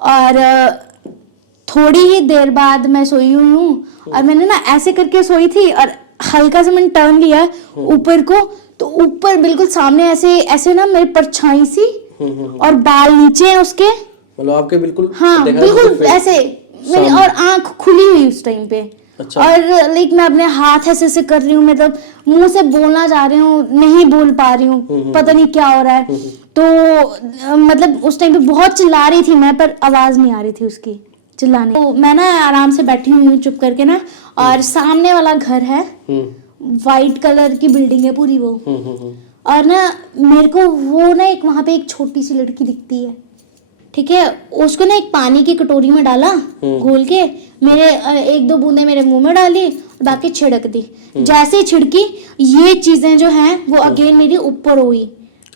और थोड़ी ही देर बाद मैं सोई हुई हूँ और मैंने ना ऐसे करके सोई थी और हल्का सा मैंने टर्न लिया ऊपर को, तो ऊपर बिल्कुल सामने ऐसे ऐसे ना मेरी परछाई सी और बाल नीचे हैं उसके, मतलब आपके बिल्कुल, हाँ बिल्कुल ऐसे मेरी, और आंख खुली हुई उस टाइम पे। अच्छा। और लाइक मैं अपने हाथ ऐसे ऐसे कर रही हूँ, मतलब मुंह से बोलना चाह रही हूँ, नहीं बोल पा रही हूँ, पता नहीं क्या हो रहा है। तो मतलब उस टाइम पे बहुत चिल्ला रही थी मैं, पर आवाज नहीं आ रही थी उसकी चिल्लाने। तो मैं ना आराम से बैठी हुई हूँ चुप करके ना, और सामने वाला घर है, वाइट कलर की बिल्डिंग है पूरी वो, और ना मेरे को वो ना एक वहां पे एक छोटी सी लड़की दिखती है, ठीक है। उसको ना एक पानी की कटोरी में डाला घोल के, मेरे एक दो बूंदे मेरे मुंह में डाली और बाकी छिड़क दी। जैसे ही छिड़की, ये चीजें जो हैं वो अगेन मेरी ऊपर हुई,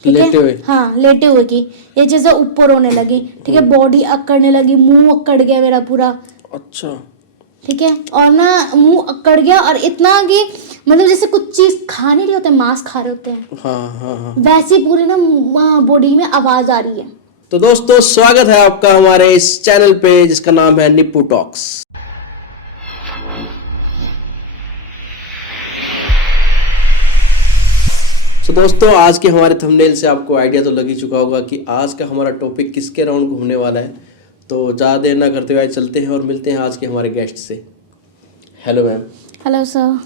ठीक है, हाँ लेटे हुए की ये चीजें ऊपर होने लगी, ठीक है। बॉडी अकड़ने लगी, मुंह अकड़ गया मेरा पूरा। अच्छा, ठीक है। और ना मुंह अकड़ गया और इतना कि मतलब जैसे कुछ चीज खा नहीं रहे होते, मांस खा रहे होते हैं, हाँ। वैसी पूरी ना बॉडी में आवाज आ रही है। तो दोस्तों, स्वागत है आपका हमारे इस चैनल पे जिसका नाम है निप्पू टॉक्स। तो दोस्तों, आज के हमारे थंबनेल से आपको आइडिया तो लग ही चुका होगा कि आज का हमारा टॉपिक किसके राउंड घूमने वाला है। तो ज़्यादा देर ना करते हुए चलते हैं और मिलते हैं आज के हमारे गेस्ट से। Hello ma'am. Hello sir.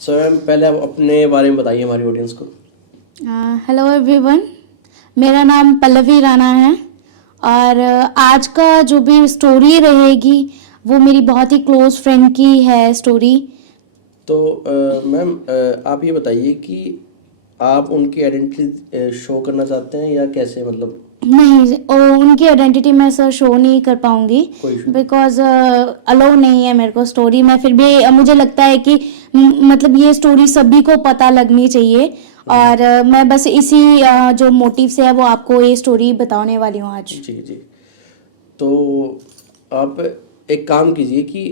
So ma'am, पहले आप अपने बारे में बताइए हमारी ऑडियंस को। हेलो एवरीवन, मेरा नाम पल्लवी राणा है और आज का जो भी स्टोरी रहेगी वो मेरी बहुत ही क्लोज फ्रेंड की है स्टोरी। तो मैम, आप ये बताइए कि आप उनकी आइडेंटिटी शो करना चाहते हैं या कैसे, मतलब? नहीं, उनकी आइडेंटिटी मैं सर शो नहीं कर पाऊंगी बिकॉज अलाउ नहीं है मेरे को स्टोरी में। फिर भी मुझे लगता है कि मतलब ये स्टोरी सभी को पता लगनी चाहिए, और मैं बस इसी जो मोटिव से है वो आपको ये स्टोरी बताने वाली हूँ आज। जी जी। तो आप एक काम कीजिए कि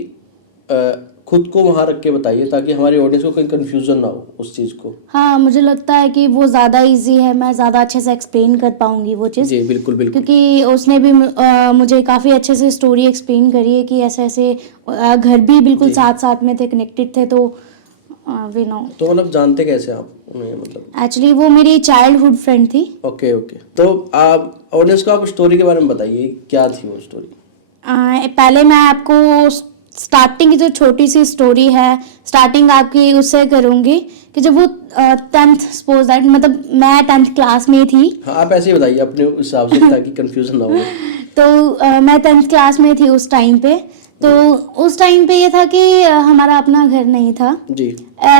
खुद को वहाँ रख के बताइए ताकि हमारी ऑडियंस को कोई कंफ्यूजन ना हो उस चीज़ को। हाँ, मुझे लगता है कि वो ज़्यादा इजी है, मैं ज़्यादा अच्छे से एक्सप्लेन कर पाऊंगी वो चीज़। जी बिल्कुल बिल्कुल, क्योंकि उसने भी मुझे काफ़ी अच्छे से स्टोरी एक्सप्लेन करी है कि ऐसे ऐसे घर भी बिल्कुल साथ साथ में थे, कनेक्टेड थे। तो वी नो। तो मतलब जानते कैसे आप उन्हें, मतलब? एक्चुअली वो मेरी चाइल्डहुड फ्रेंड थी। Okay okay. तो आप ऑडियंस को आप स्टोरी के बारे में बताइए, क्या थी वो स्टोरी? पहले मैं आपको स्टार्टिंग की जो छोटी सी स्टोरी है, स्टार्टिंग आपकी उससे करूँगी कि जब वो 10th सपोज दैट, मतलब मैं 10th क्लास में थी। हाँ, आप ऐसे ही बताइए अपने हिसाब से ताकि कंफ्यूजन ना हो। तो मैं 10th क्लास में थी उस टाइम पे। तो उस टाइम पे ये था कि हमारा अपना घर नहीं था जी,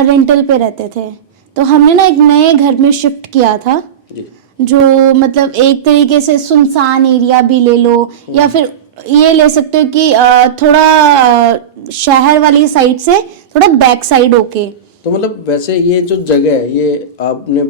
रेंटल पे रहते थे। तो हमने ना एक नए घर में शिफ्ट किया था जी, जो मतलब एक तरीके से सुनसान एरिया भी ले लो, या फिर ये ले सकते हो कि थोड़ा शहर वाली साइड से थोड़ा बैक साइड होके। तो मतलब वैसे ये जो जगह है ये आपने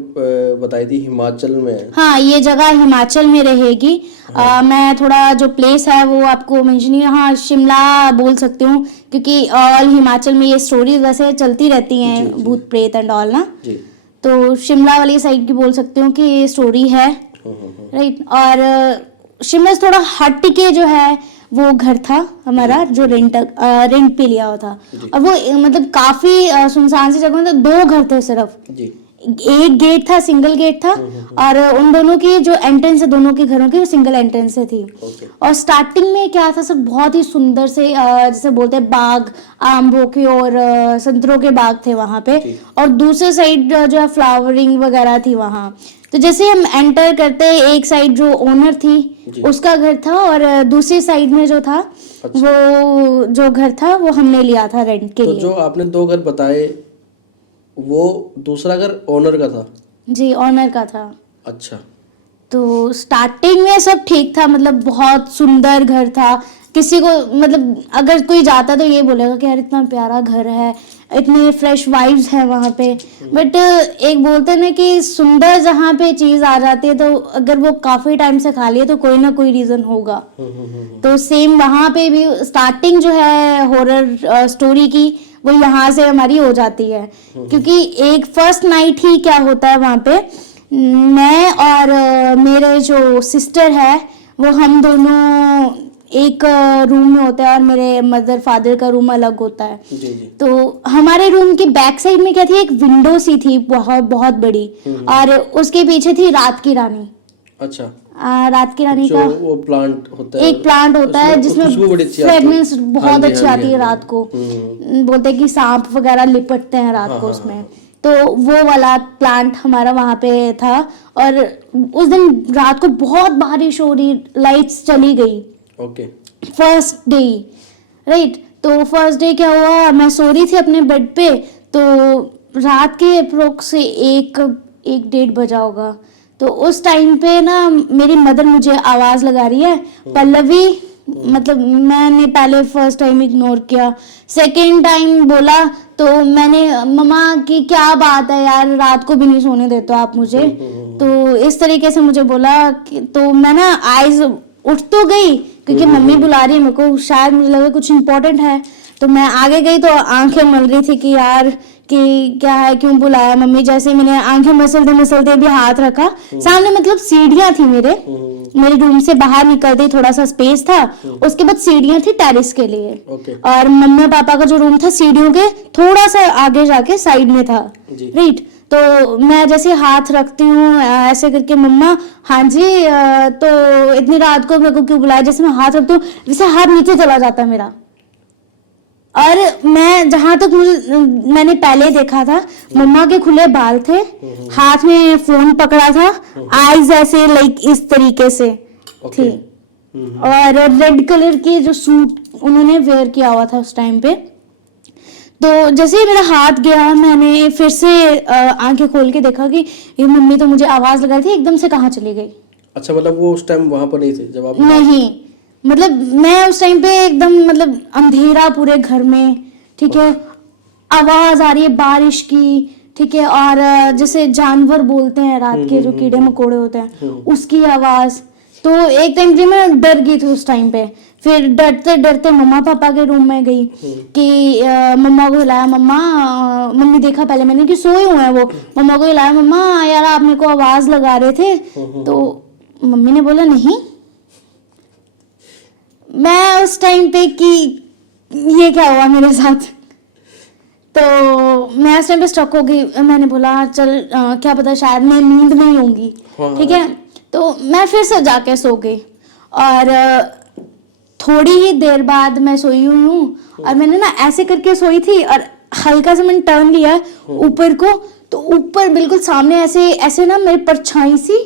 बताई थी हिमाचल में है? हाँ, ये जगह हिमाचल में रहेगी। हाँ। मैं थोड़ा जो प्लेस है वो आपको मेंशन नहीं, हाँ शिमला बोल सकती हूँ, क्योंकि ऑल हिमाचल में ये स्टोरीज वैसे चलती रहती हैं, भूत प्रेत एंड ऑल ना जी। तो शिमला वाली साइड की बोल सकती हूँ कि ये स्टोरी है, राइट। और शिमला से थोड़ा हट के जो है वो घर था हमारा, जो रेंट पे लिया हुआ था। और वो मतलब काफी सुनसान सी जगह, मतलब 2 घर थे सिर्फ जी। एक गेट था, सिंगल गेट था, और उन दोनों की जो एंट्रेंस है दोनों के घरों की वो सिंगल एंट्रेंस से थी। और स्टार्टिंग में क्या था, सब बहुत ही सुंदर से जैसे बोलते हैं बाग, आम्बों के और संतरों के बाग थे वहां पे, और दूसरे साइड जो है फ्लावरिंग वगैरह थी वहां। तो जैसे हम एंटर करते, एक साइड जो ओनर थी उसका घर था, और दूसरी साइड में जो था वो जो घर था वो हमने लिया था रेंट के लिए। तो जो आपने 2 घर बताए वो दूसरा घर ओनर का था? जी, ओनर का था। अच्छा। तो स्टार्टिंग में सब ठीक था, मतलब बहुत सुंदर घर था। किसी को मतलब अगर कोई जाता तो ये बोलेगा कि यार इतना प्यारा घर है, इतने फ्रेश वाइब्स है वहाँ पे। बट एक बोलते हैं ना कि सुंदर जहाँ पे चीज आ जाती है तो अगर वो काफी टाइम से खाली है तो कोई ना कोई रीजन होगा। तो सेम वहाँ पे भी स्टार्टिंग जो है हॉरर स्टोरी की वो यहाँ से हमारी हो जाती है, क्योंकि एक फर्स्ट नाइट ही क्या होता है वहाँ पे, मैं और मेरे जो सिस्टर है वो हम दोनों एक रूम में होता है और मेरे मदर फादर का रूम अलग होता है। जी जी। तो हमारे रूम की बैक साइड में क्या थी, एक विंडो सी थी बहुत बहुत बड़ी, और उसके पीछे थी रात की रानी। अच्छा। रात की रानी जो का वो प्लांट होता है, एक प्लांट होता है जिसमें खुशबू बड़ी अच्छी आती है। फ्रेगनेंस बहुत हाँ जी, अच्छी हाँ जी, आती है हाँ जी। रात को। बोलते हैं कि सांप वगैरह लिपटते हैं रात हाँ, को हाँ, उसमें। तो वो वाला प्लांट हमारा वहां पे था, और उस दिन रात को बहुत बारिश हो रही, लाइट्स चली गई ओके। First day, right. तो फर्स्ट डे क्या हुआ, मैं सो रही थी अपने बेड पे, तो रात के अप्रोक्स से 1-1:30 बजा होगा। तो उस टाइम पे ना मेरी मदर मुझे आवाज लगा रही है, पल्लवी। मतलब मैंने पहले फर्स्ट टाइम इग्नोर किया, सेकेंड टाइम बोला तो मैंने, मम्मा की क्या बात है यार, रात को भी नहीं सोने देते आप मुझे। तो इस तरीके से मुझे बोला तो मैं ना आइज उठ तो गई, क्योंकि मम्मी बुला रही है मेरे को, शायद मुझे लगा कुछ इम्पोर्टेंट है। तो मैं आगे गई तो आंखें मल रही थी कि यार कि क्या है, क्यों बुलाया मम्मी। जैसे मैंने आंखें मसलते मसलते भी हाथ रखा सामने, मतलब सीढ़ियां थी मेरे रूम से बाहर निकलते ही थोड़ा सा स्पेस था, उसके बाद सीढ़ियां थी टेरेस के लिए। और मम्मी पापा का जो रूम था सीढ़ियों के थोड़ा सा आगे जाके साइड में था, राइट। तो मैं जैसे हाथ रखती हूँ ऐसे करके, मम्मा हाँ जी, तो इतनी रात को मेरे को क्यों बुलाया। जैसे मैं हाथ रखती हूँ जैसे हाथ नीचे चला जाता है मेरा, और मैं जहां तक मैंने पहले देखा था, मम्मा के खुले बाल थे, हाथ में फोन पकड़ा था, आईज ऐसे लाइक इस तरीके से थी, और रेड कलर के जो सूट उन्होंने वेयर किया हुआ था उस टाइम पे। तो जैसे ही मेरा हाथ गया, मैंने फिर से आंखें खोल के देखा कि ये मम्मी तो मुझे आवाज लगा रही थी, एकदम से कहाँ चली गई। अच्छा, मतलब वो उस टाइम वहां पर नहीं थे जब आप? नहीं, मतलब मैं उस टाइम पे एकदम, मतलब अंधेरा पूरे घर में, ठीक है, आवाज आ रही है बारिश की, ठीक है, और जैसे जानवर बोलते हैं रात के, जो कीड़े मकोड़े होते हैं, उसकी आवाज। तो एक टाइम पे मैं डर गई थी उस टाइम पे। फिर डरते डरते मम्मा पापा के रूम में गई कि मम्मा को हिलाया, मम्मी देखा पहले मैंने कि सोए हुए हैं वो, मम्मा को हिलाया, मम्मा यार आप मेरे को आवाज लगा रहे थे। तो मम्मी ने बोला नहीं। मैं उस टाइम पे कि ये क्या हुआ मेरे साथ, तो मैं उस टाइम पे स्टक हो गई। मैंने बोला चल क्या पता शायद मैं नींद में ही होंगी, ठीक है। तो मैं फिर से जाके सो गई, और थोड़ी ही देर बाद मैं सोई हुई हूँ, और मैंने ना ऐसे करके सोई थी, और हल्का से मैंने टर्न लिया ऊपर को, तो ऊपर बिल्कुल सामने ऐसे ऐसे ना मेरी परछाई सी,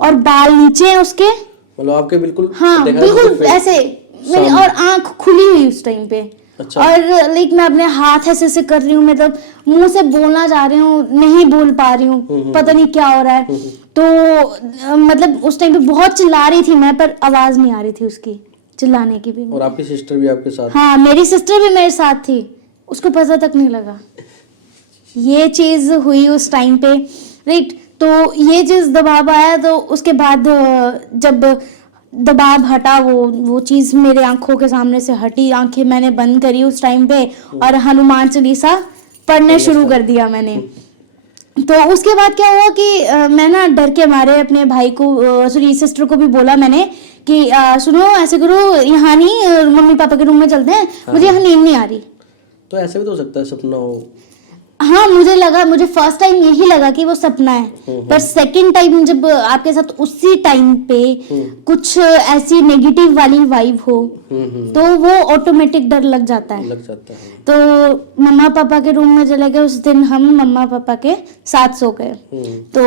और बाल नीचे हैं उसके, मतलब आपके बिल्कुल, हाँ बिल्कुल ऐसे मेरी, और आंख खुली हुई उस टाइम पे। अच्छा। और लाइक मैं अपने हाथ ऐसे ऐसे कर रही हूँ, मतलब मुंह से बोलना चाह रही हूँ, नहीं बोल पा रही हूँ, पता नहीं क्या हो रहा है। तो मतलब उस टाइम पे बहुत चिल्ला रही थी मैं, पर आवाज नहीं आ रही थी उसकी चिल्लाने की भी। और आपकी सिस्टर भी आपके साथ? हाँ, मेरी सिस्टर भी मेरे साथ थी, उसको पता तक नहीं लगा। ये चीज हुई उस टाइम पे, राइट। तो ये चीज दबाव आया, तो उसके बाद जब दबाव हटा, वो चीज मेरे आंखों के सामने से हटी, आंखें मैंने बंद करी उस टाइम पे, और हनुमान चालीसा पढ़ने शुरू कर दिया मैंने। तो उसके बाद क्या हुआ कि मैं ना डर के मारे अपने भाई को, सॉरी सिस्टर को भी बोला मैंने कि सुनो ऐसे करो, यहाँ नहीं मम्मी पापा के रूम में चलते हैं, मुझे यहाँ नींद नहीं आ रही। तो ऐसे भी तो हो सकता है सपना हो। हाँ, मुझे फर्स्ट टाइम यही लगा कि वो सपना है, पर सेकंड टाइम जब आपके साथ उसी टाइम पे कुछ ऐसी नेगेटिव वाली वाइब हो, तो वो ऑटोमेटिक डर लग जाता है। तो मम्मा पापा के रूम में चले गए, उस दिन हम मम्मा पापा के साथ सो गए। तो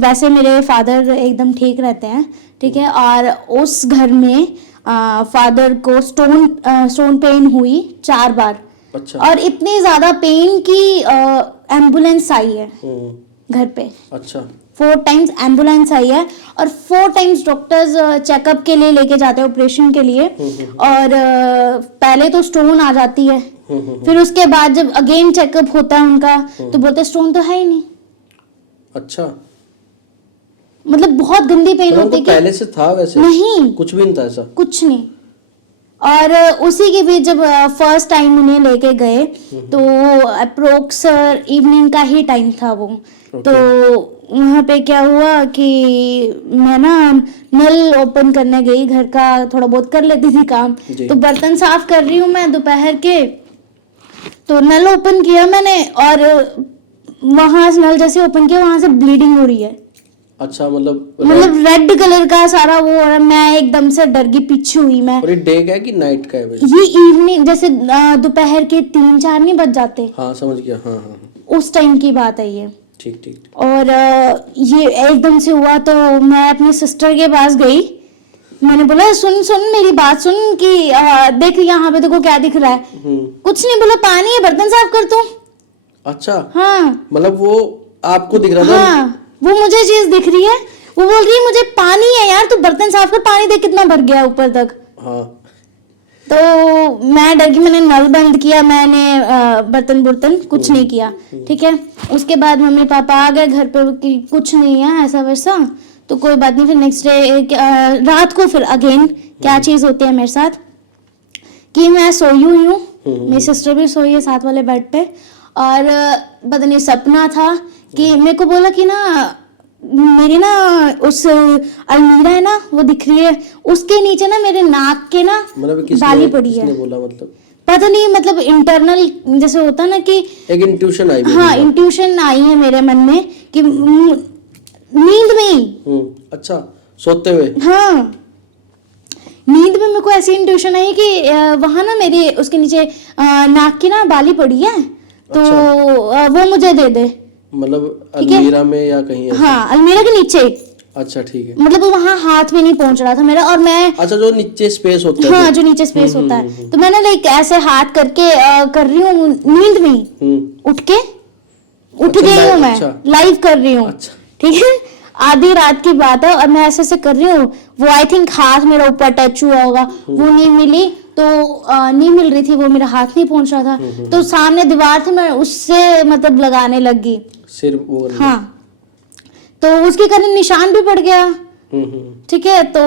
वैसे मेरे फादर एकदम ठीक रहते हैं, ठीक है, और उस घर में फादर को स्टोन पेन हुई 4 बार। अच्छा। और इतनी ज्यादा पेन की एम्बुलेंस आई है घर पे। अच्छा। 4 टाइम्स एम्बुलेंस आई है, और 4 टाइम्स डॉक्टर्स चेकअप के लिए लेके जाते हैं, ऑपरेशन के लिए। और पहले तो स्टोन आ जाती है, फिर उसके बाद जब अगेन चेकअप होता है उनका, तो बोलते स्टोन तो है ही नहीं। अच्छा, मतलब बहुत गंदी पेन होती है। पहले से था वैसे? नहीं, कुछ भी नहीं था ऐसा? कुछ नहीं। और उसी के बीच जब फर्स्ट टाइम उन्हें लेके गए, तो अप्रोक्स इवनिंग का ही टाइम था वो। तो वहाँ पे क्या हुआ कि मैं ना नल ओपन करने गई, घर का थोड़ा बहुत कर लेती थी काम, जी। तो बर्तन साफ कर रही हूँ मैं दोपहर के, तो नल ओपन किया मैंने और वहां से नल जैसे ओपन किया वहां से ब्लीडिंग हो रही है। अच्छा, मतलब रेड कलर का सारा वो, और मैं एकदम से डर गई, पीछे हुई मैं। और ये डे का है कि नाइट का है भाई? ये इवनिंग जैसे दोपहर के 3-4 नहीं बज जाते, हाँ समझ गया, हाँ हाँ उस टाइम की बात है ये। ठीक ठीक। और ये एकदम से हुआ तो मैं अपनी सिस्टर के पास गई, मैंने बोला सुन सुन मेरी बात सुन कि देख यहाँ पे देखो क्या दिख रहा है। कुछ नहीं बोला, पानी है, बर्तन साफ कर तू। अच्छा, हाँ मतलब वो आपको दिख रहा था? हाँ, वो मुझे चीज दिख रही है, वो बोल रही है मुझे पानी है यार, तू बर्तन साफ कर, पानी देख कितना भर गया ऊपर तक। हाँ। तो मैं डर गई, मैंने नल बंद किया, मैंने बर्तन कुछ नहीं किया, ठीक है। उसके बाद मम्मी पापा आ गए घर पे कि कुछ नहीं है ऐसा वैसा, तो कोई बात नहीं। फिर नेक्स्ट डे रात को फिर अगेन क्या चीज होती है मेरे साथ कि मैं सोई हुई हूँ, मेरी सिस्टर भी सोई है साथ वाले बेड पे, और पता नहीं सपना था कि मेरे को बोला कि ना मेरी ना उस अलमीरा है ना वो दिख रही है, उसके नीचे ना मेरे नाक के ना मतलब बाली पड़ी है। किसने बोला? मतलब पता नहीं, मतलब इंटरनल जैसे होता ना कि एक इंट्यूशन आई? हाँ, इंट्यूशन आई है मेरे मन में कि नींद में ही। अच्छा, सोते हुए? हाँ, नींद में मेरे को ऐसी इंट्यूशन आई कि वहां ना मेरे उसके नीचे नाक की ना बाली पड़ी है, तो वो मुझे दे दे। मतलब अलमीरा में या कहीं ऐसे? हाँ, अलमीरा के नीचे। अच्छा ठीक है। मतलब वो वहां हाथ में नहीं पहुंच रहा था मेरा, और मैं अच्छा, जो नीचे स्पेस होता है? हाँ, जो नीचे स्पेस होता है, तो मैंने लाइक ऐसे हाथ करके कर रही हूँ नींद में ही, उठ गई हूँ, मैं लाइव कर रही हूँ, ठीक है। आधी रात की बात है और मैं ऐसे ऐसे कर रही हूँ, वो आई थिंक हाथ मेरा ऊपर टच हुआ होगा, वो नहीं मिली, तो नहीं मिल रही थी, वो मेरा हाथ नहीं पहुंच रहा था, तो सामने दीवार थी, मैं उससे मतलब लगाने लगी सिर वो। हाँ, तो उसके कारण निशान भी पड़ गया, ठीक है। तो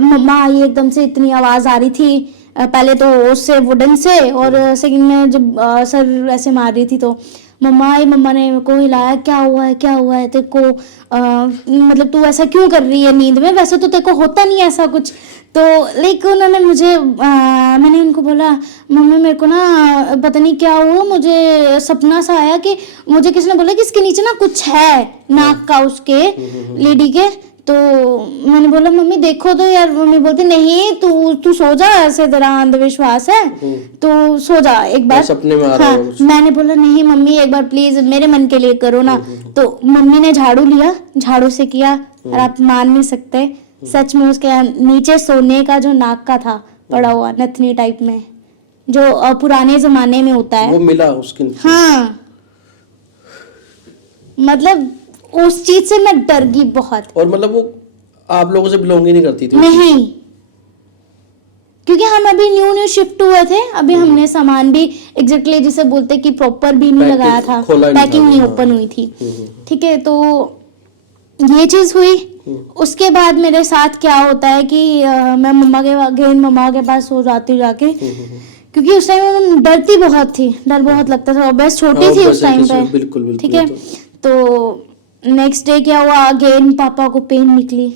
मम्मा आई, एकदम से इतनी आवाज आ रही थी, पहले तो उससे वुडन से, और सेकंड में जब सर ऐसे मार रही थी तो मम्मा आई, मम्मा ने मेरे को हिलाया, क्या हुआ है तेरे को, मतलब तू ऐसा क्यों कर रही है नींद में, वैसे तो तेरे को होता नहीं है ऐसा कुछ। तो लेकिन उन्होंने मुझे मैंने उनको बोला मम्मी मेरे को ना पता नहीं क्या हुआ, मुझे सपना सा आया कि मुझे किसी ने बोला कि इसके नीचे ना कुछ है नाक का उसके लेडी के, तो मैंने बोला मम्मी देखो तो यार, मम्मी बोलती नहीं तू सो जा, ऐसे तेरा अंधविश्वास है, तो सो जा एक बार, सपने में आ रहा है। मैंने बोला नहीं मम्मी एक बार प्लीज मेरे मन के लिए करो ना। तो मम्मी ने झाड़ू लिया, झाड़ू से किया, और आप मान नहीं सकते, सच में उसके नीचे सोने का जो नाक का था पड़ा हुआ नथनी टाइप में, जो पुराने जमाने में होता है, वो मिला उसके नीचे। हाँ, मतलब उस चीज से मैं डर गई बहुत। और मतलब वो आप लोगों से बिलोंग ही नहीं करती थी? नहीं, क्योंकि हम अभी न्यू शिफ्ट हुए थे, अभी हमने सामान भी एग्जैक्टली जिसे बोलते कि प्रॉपर भी नहीं लगाया था, पैकिंग नहीं ओपन हुई थी, ठीक है। तो ये चीज हुई। उसके बाद मेरे साथ क्या होता है कि मैं मम्मा के पास सो जाती हूँ जाके, क्योंकि उस टाइम मैं डरती बहुत थी, डर बहुत लगता था, बस छोटी थी उस टाइम पे, बिल्कुल, ठीक है। तो नेक्स्ट डे क्या हुआ, अगेन पापा को पेन निकली,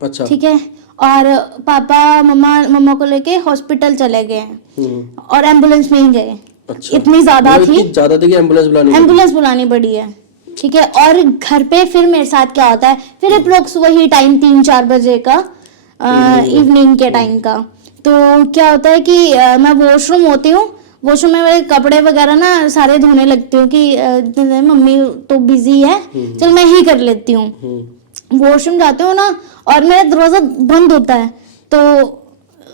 अच्छा, ठीक है, और पापा मम्मा को लेके हॉस्पिटल चले गए और एम्बुलेंस में ही गए। अच्छा, इतनी ज्यादा थी कि एम्बुलेंस बुलानी पड़ी है, ठीक है। और घर पे फिर मेरे साथ क्या होता है, फिर अप्रोक्स वही टाइम 3-4 बजे का इवनिंग के टाइम का, तो क्या होता है कि मैं वॉशरूम होती हूँ, वॉशरूम में मेरे कपड़े वगैरह ना सारे धोने लगती हूँ कि मम्मी तो बिजी है, चल मैं ही कर लेती हूँ। वॉशरूम जाते हो ना, और मेरा दरवाजा बंद होता है, तो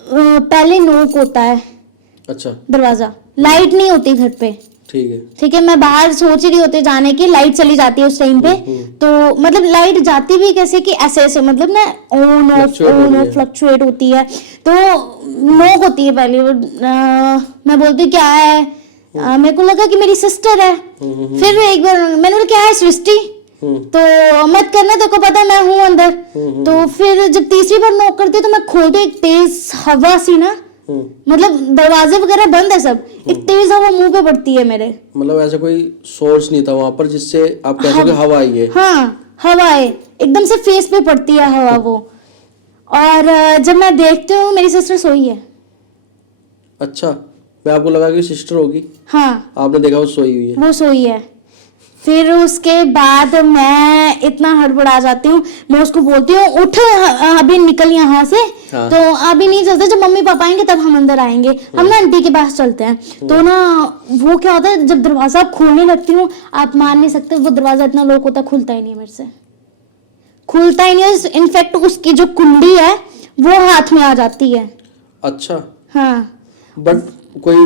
पहले नॉक होता है, अच्छा, दरवाजा, लाइट नहीं होती घर पे, ठीक है। मैं बाहर सोच रही होती जाने की, लाइट चली जाती है उस टाइम पे, तो मतलब लाइट जाती भी कैसे कि ऐसे मतलब ना ऑन ऑफ फ्लक्चुएट होती है, तो नॉक होती है पहले, मैं बोलती क्या है, मेरे को लगा कि मेरी सिस्टर है, फिर एक बार मैंने बोला क्या है सृष्टि, तो मत करना, तेरे को पता मैं हूँ अंदर। तो फिर जब तीसरी बार नॉक करती तो मैं खोलती, एक तेज हवा सी ना, मतलब दरवाजे वगैरह बंद है सब, एक तेज हवा मुंह पे पड़ती है मेरे, मतलब ऐसा कोई सोर्स नहीं था वहां पर जिससे आप कह सको हवा आई है। हाँ, हवा है, एकदम से फेस पे पड़ती है हवा वो। और जब मैं देखती हूँ मेरी सिस्टर सोई है। अच्छा, मैं आपको लगा कि सिस्टर होगी, हाँ आपने देखा वो सोई हुई है। वो सोई है। फिर उसके बाद मैं इतना हड़बड़ा जाती हूँ, मैं उसको बोलती हूँ उठ अभी निकल यहाँ से। हाँ। तो अभी नहीं चलते, जब मम्मी पापा आएंगे तब हम अंदर आएंगे, हम ना आंटी के पास चलते हैं। तो ना वो क्या होता है, जब दरवाजा खोलने लगती हूँ, आप मान नहीं सकते वो दरवाजा इतना लॉक होता है, खुलता ही नहीं है मेरे से, खुलता ही नहीं है। इनफैक्ट उसकी जो कुंडी है वो हाथ में आ जाती है। अच्छा, हाँ बट कोई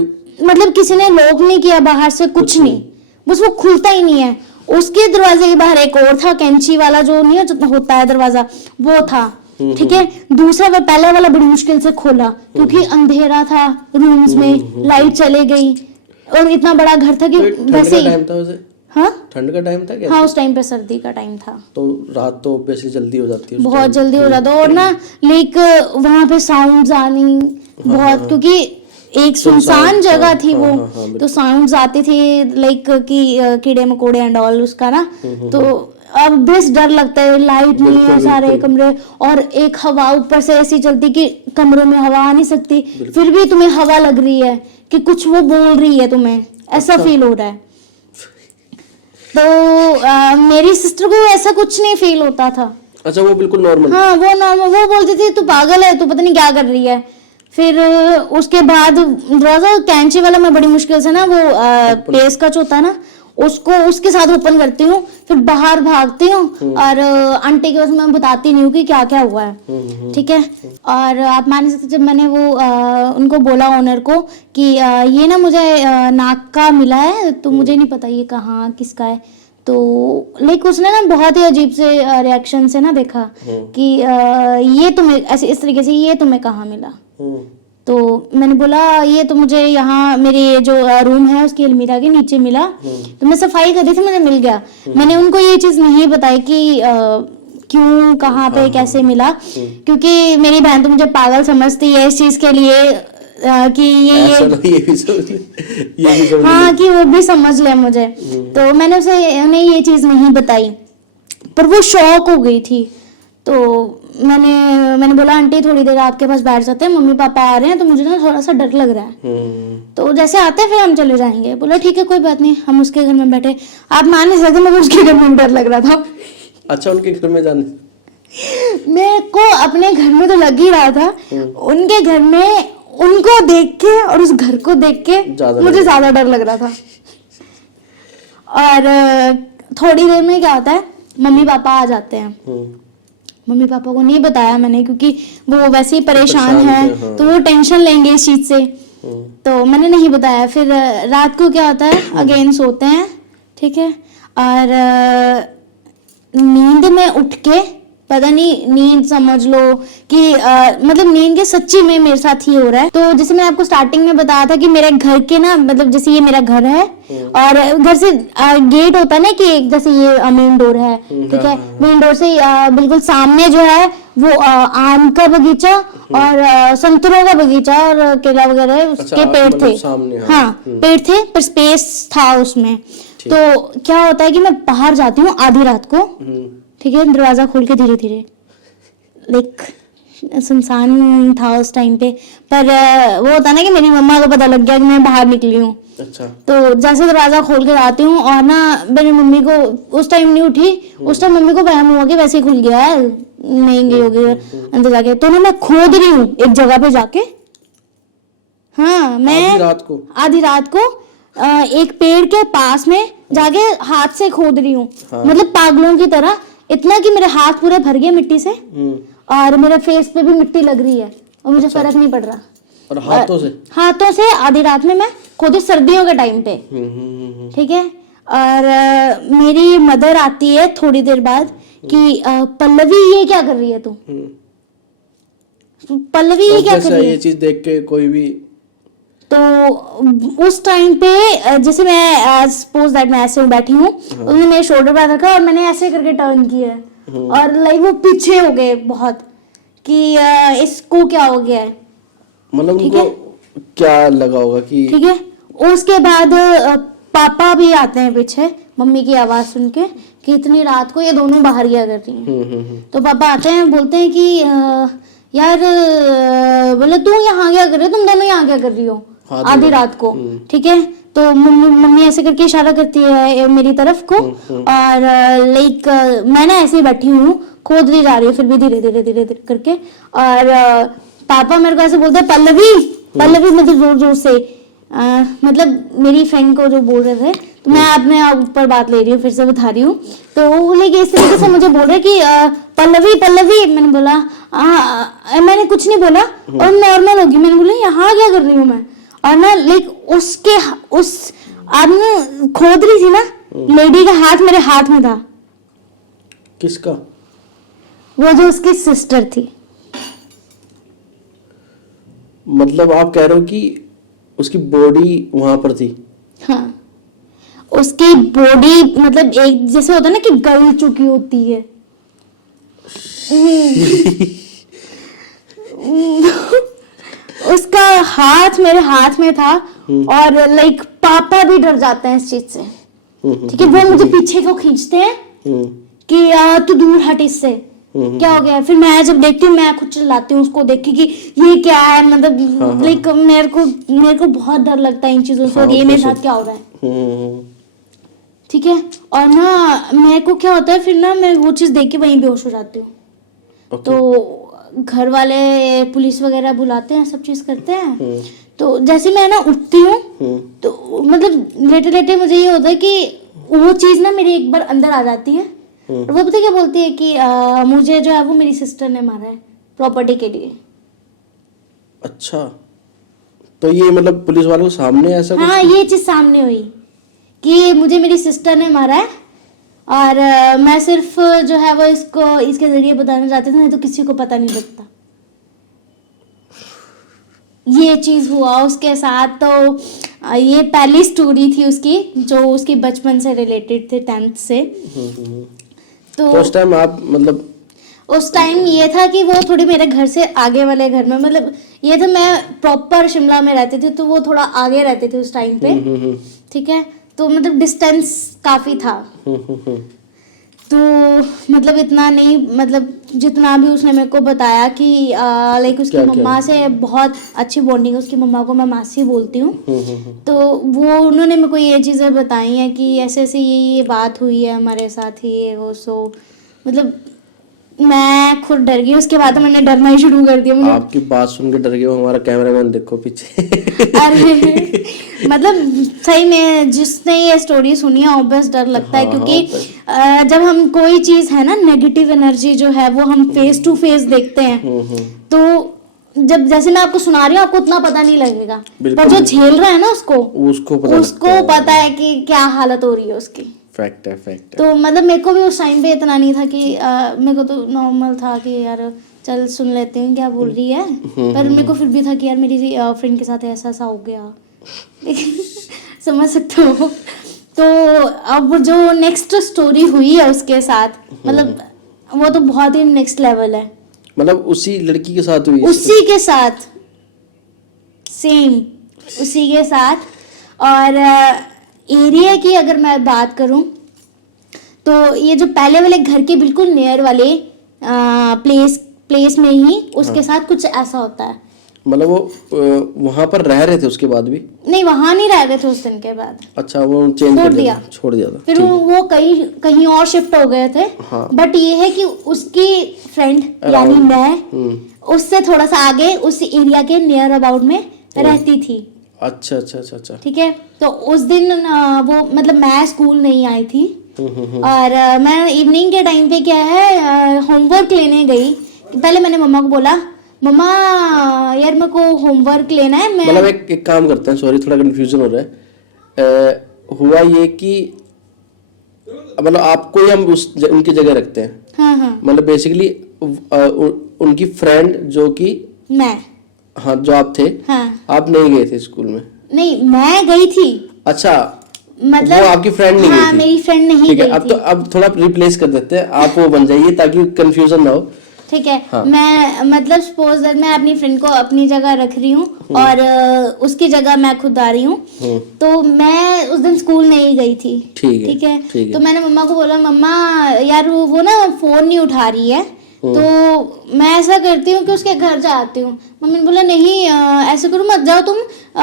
मतलब किसी ने लॉक नहीं किया बाहर से, कुछ नहीं, बस वो खुलता ही नहीं है। उसके दरवाजे के बाहर एक और था, कैंची वाला जो नहीं होता है दरवाजा, वो था। ठीक है, दूसरा वो पहला वाला बड़ी मुश्किल से खोला क्योंकि अंधेरा था रूम्स में, लाइट चले गई और इतना बड़ा घर था कि ठंड वैसे का ही। टाइम था वैसे? हाँ ठंड का टाइम था क्या? हाँ उस टाइम पे सर्दी का टाइम था, तो रात तो ऑब्वियसली जल्दी हो जाती है उस बहुत time। जल्दी हो जाता। और ना लाइक वहां पे साउंड्स आनी बहुत, क्योंकि एक सुनसान जगह थी वो, बिल्कुल। तो साउंड्स आते थे लाइक कि कीड़े मकोड़े एंड ऑल उसका ना। तो अब बेस डर लगता है, लाइट नहीं है सारे कमरे, और एक हवा ऊपर से ऐसी चलती कि कमरों में हवा आ नहीं सकती, फिर भी तुम्हें हवा लग रही है कि कुछ वो बोल रही है तुम्हें, ऐसा फील हो रहा है। तो मेरी सिस्टर को ऐसा कुछ नहीं फील होता था। अच्छा, वो बिल्कुल नॉर्मल? हाँ वो नॉर्मल, वो बोलती थी तू पागल है, तू पता नहीं क्या कर रही है। फिर उसके बाद दरवाजा कैंची वाला मैं बड़ी मुश्किल से ना वो पेस कच होता है ना, उसको उसके साथ ओपन करती हूँ, फिर बाहर भागती हूँ और आंटी के पास मैं बताती नहीं हूँ कि क्या क्या हुआ है। ठीक है, और आप मान नहीं सकते, जब मैंने वो उनको बोला ओनर को कि ये ना मुझे नाक का मिला है, तो मुझे नहीं पता ये कहाँ किसका है। तो लाइक उसने ना बहुत ही अजीब से रिएक्शन से ना देखा कि ये तुम्हें ऐसे इस तरीके से, ये तुम्हें कहाँ मिला। तो मैंने बोला ये तो मुझे यहाँ मेरे जो रूम है उसकी अलमीरा के नीचे मिला, तो मैं सफाई कर रही थी, मुझे मिल गया। मैंने उनको ये चीज नहीं बताई कि क्यों कहाँ पे कैसे मिला, क्योंकि मेरी बहन तो मुझे पागल समझती है इस चीज के लिए कि ये भी समझ हाँ कि वो भी समझ ले मुझे। तो मैंने उन्हें ये चीज नहीं बताई, पर वो शॉक हो गई थी। तो मैंने बोला आंटी थोड़ी देर आपके पास बैठ जाते हैं, मम्मी पापा आ रहे हैं, तो मुझे ना थोड़ा सा डर लग रहा है। तो जैसे आते हैं फिर हम चले जाएंगे। बोला ठीक है कोई बात नहीं। हम उसके घर में बैठे, आप मान नहीं सकते मुझे उसके घर में डर लग रहा था। अच्छा, उनके घर में जाने? मेरे को अपने घर में तो लग ही रहा था, उनके घर में उनको देख के और उस घर को देख के मुझे ज्यादा डर लग रहा था। और थोड़ी देर में क्या होता है, मम्मी पापा आ जाते हैं। मम्मी पापा को नहीं बताया मैंने, क्योंकि वो वैसे ही परेशान है, तो वो टेंशन लेंगे इस चीज से, तो मैंने नहीं बताया। फिर रात को क्या होता है, अगेन सोते हैं, ठीक है, और नींद में उठ के, पता नहीं नींद समझ लो कि मतलब नींद के सच्ची में मेरे साथ ही हो रहा है। तो जैसे मैंने आपको स्टार्टिंग में बताया था कि मेरे घर के ना, मतलब जैसे ये मेरा घर है और घर से गेट होता है ना कि जैसे ये मेन डोर है, ठीक है, मेन डोर से बिल्कुल सामने जो है वो आम का बगीचा और संतरों का बगीचा और केला वगैरह उसके पेड़ थे। हाँ पेड़ थे, पर स्पेस था उसमें। तो क्या होता है कि मैं बाहर जाती हूँ आधी रात को, ठीक है, दरवाजा खोल के धीरे धीरे, लाइक सुनसान था उस टाइम पे, पर वो होता ना कि मेरी मम्मा को पता लग गया कि मैं बाहर निकली हूँ। अच्छा। तो जैसे दरवाजा खोल के जाती हूँ और ना मेरी मम्मी को उस टाइम नहीं उठी, उस टाइम मम्मी को वहम हुआ कि वैसे ही खुल गया है, नहीं गई होगी अंदर जाके। तो ना मैं खोद रही हूँ एक जगह पे जाके, हाँ मैं आधी रात को एक पेड़ के पास में जाके हाथ से खोद रही हूँ, मतलब पागलों की तरह, इतना कि मेरे हाथ पूरे भर गए मिट्टी से और मेरे फेस पे भी मिट्टी लग रही है और मुझे फर्क नहीं पड़ रहा। और हाथों से आधी रात में मैं खोदी, सर्दियों के टाइम पे, ठीक है। और मेरी मदर आती है थोड़ी देर बाद कि पल्लवी ये क्या कर रही है तू, पल्लवी ये क्या कर रही है। ये चीज देख के कोई भी, तो उस टाइम पे जैसे मैं सपोज दैट मैं ऐसे बैठी हूँ, उन्होंने मेरे शोल्डर पर रखा और मैंने ऐसे करके टर्न किया और लाइक वो पीछे हो गए बहुत कि इसको क्या हो गया है, मतलब उनको क्या लगा होगा कि, ठीक है। उसके बाद पापा भी आते हैं पीछे मम्मी की आवाज सुन के कि इतनी रात को ये दोनों बाहर क्या कर रही हैं। हम्म। तो पापा आते हैं, बोलते हैं कि यार बोले तू यहाँ क्या कर रही हो, तुम दोनों यहाँ क्या कर रही हो आधी रात को। ठीक है, तो मम्मी ऐसे करके इशारा करती है मेरी तरफ को, और लाइक मैं ना ऐसे ही बैठी हुई हूँ, खोदती जा रही हूँ फिर भी धीरे धीरे धीरे धीरे करके। और पापा मेरे को ऐसे बोलते हैं पल्लवी पल्लवी, मतलब जोर जोर से, मतलब मेरी फ्रेंड को जो बोल रहे थे, तो मैं अपने ऊपर बात ले रही हूँ, फिर से बता रही हूँ। तो वो लेके इस तरीके से मुझे बोल रहे कि पल्लवी पल्लवी। मैंने बोला मैंने कुछ नहीं बोला और नॉर्मल होगी। मैंने बोला यहाँ क्या कर रही हूँ मैं, और ना लाइक उस आदमी खोद रही थी ना, लेडी का हाथ मेरे हाथ में था। किसका? वो जो उसकी सिस्टर थी। मतलब आप कह रहे हो कि उसकी बॉडी वहां पर थी? हाँ, उसकी बॉडी मतलब एक जैसे होता है ना कि गल चुकी होती है। उसका हाथ मेरे हाथ में था, और लाइक पापा भी डर जाते हैं इस चीज से। ठीक है, वो मुझे पीछे को खींचते हैं कि तू दूर हट इससे, क्या हो गया। फिर मैं जब देखती हूँ, मैं खुद चिल्लाती हूँ उसको देख के कि ये क्या है, मतलब लाइक मेरे को बहुत डर लगता है इन चीजों से, और ये मेरे साथ क्या हो रहा है। ठीक है, और ना मेरे को क्या होता है फिर ना, मैं वो चीज देख के वहीं बेहोश हो जाती हूँ। तो घर वाले पुलिस वगैरह बुलाते हैं, सब चीज करते हैं। तो जैसे मैं ना उठती हूँ, तो मतलब लेटे लेटे मुझे ये होता है कि वो चीज ना मेरे एक बार अंदर आ जाती है, और वो पता क्या बोलती है कि मुझे जो है वो मेरी सिस्टर ने मारा है प्रॉपर्टी के लिए। अच्छा, तो ये मतलब पुलिस वालों के सामने ऐसा कुछ? हाँ, ये चीज सामने हुई कि मुझे मेरी सिस्टर ने मारा है, और मैं सिर्फ जो है वो इसके जरिए बताना चाहती थी, नहीं तो किसी को पता नहीं लगता। ये चीज हुआ उसके साथ। तो ये पहली स्टोरी थी उसकी, जो उसकी बचपन से रिलेटेड थी, 10th से। तो उस टाइम आप मतलब उस टाइम ये था कि वो थोड़ी मेरे घर से आगे वाले घर में, मतलब ये था, मैं प्रॉपर शिमला में रहती थी, तो वो थोड़ा आगे रहते थे उस टाइम पे। ठीक है, तो मतलब डिस्टेंस काफी था। तो मतलब इतना नहीं, मतलब जितना भी उसने मेरे को बताया कि लाइक उसकी मम्मा से बहुत अच्छी बॉन्डिंग है, उसकी मम्मा को मैं मासी बोलती हूँ। तो वो उन्होंने मेरे को ये चीज़ें बताई हैं कि ऐसे ऐसे ये बात हुई है हमारे साथ, ये वो। सो मतलब मैं खुद डर गई, उसके बाद तो मैंने डरना ही शुरू कर दिया। आपकी बात सुन के डर गया हमारा कैमरामैन, देखो पीछे। अरे मतलब सही में जिसने ये स्टोरी सुनी है ऑब्वियस डर लगता है, क्योंकि जब हम कोई चीज है ना, नेगेटिव एनर्जी जो है वो हम फेस टू फेस देखते हैं, तो जब जैसे मैं आपको सुना रही हूँ आपको उतना पता नहीं लगेगा, पर जो झेल रहा है ना उसको पता है कि क्या हालत हो रही है उसकी। फैक्ट है। तो मतलब मेरे को भी उस टाइम पे इतना नहीं था कि मेरे को तो नॉर्मल था कि यार चल सुन लेते हैं क्या बोल रही है, पर मेरे को फिर भी था कि यार मेरी फ्रेंड के साथ ऐसा हो गया। समझ सकते हो। तो अब जो नेक्स्ट स्टोरी हुई है उसके साथ, मतलब वो तो बहुत ही नेक्स्ट लेवल है। मतलब उसी लड़की के साथ हुई? उसी के साथ, सेम उसी के साथ। और एरिया की अगर मैं बात करूं, तो ये जो पहले वाले घर के बिल्कुल नियर वाले प्लेस में ही उसके साथ कुछ ऐसा होता है। मतलब वो वहां पर रह रहे थे उसके बाद भी? नहीं, वहां नहीं रह रहे थे उस दिन के बाद। अच्छा, वो चेंज कर दिया, छोड़ दिया था। फिर वो कहीं और शिफ्ट हो गए थे। हाँ। बट ये है कि उसकी फ्रेंड यानी मैं उससे थोड़ा सा आगे उस एरिया के नियर अबाउट में रहती थी। अच्छा। ठीक है, तो उस दिन वो मतलब मैं स्कूल नहीं आई थी, और मैं इवनिंग के टाइम पे क्या है होमवर्क लेने गई। पहले मैंने मम्मा को बोला, मम्मा यार मेरे को होमवर्क लेना है। मैं मतलब एक काम करते हैं, सॉरी थोड़ा कंफ्यूजन हो रहा है। हुआ ये कि मतलब आपको ही हम उनकी जगह रखते हैं। हाँ। मतलब बेसिकली उनकी फ्रेंड जो कि मैं, हाँ जो आप थे, हाँ। आप नहीं गए थे स्कूल में? नहीं, मैं गई थी। अच्छा, मतलब वो आपकी फ्रेंड नहीं हाँ, गई थी? मेरी फ्रेंड नहीं ठीक है, गई थी। अब थोड़ा रिप्लेस कर देते हैं, आप वो बन जाइए ताकि कंफ्यूजन ना हो। ठीक है। हाँ। मैं मतलब सपोज दैट मैं अपनी फ्रेंड को अपनी जगह रख रही हूँ और उसकी जगह मैं खुद आ रही हूँ, तो मैं उस दिन स्कूल नहीं गई थी। ठीक है। तो मैंने मम्मा को बोला, मम्मा यार वो ना फोन नहीं उठा रही है, तो मैं ऐसा करती हूँ कि उसके घर जाती हूँ। मम्मी ने बोला नहीं ऐसे करो मत जाओ तुम,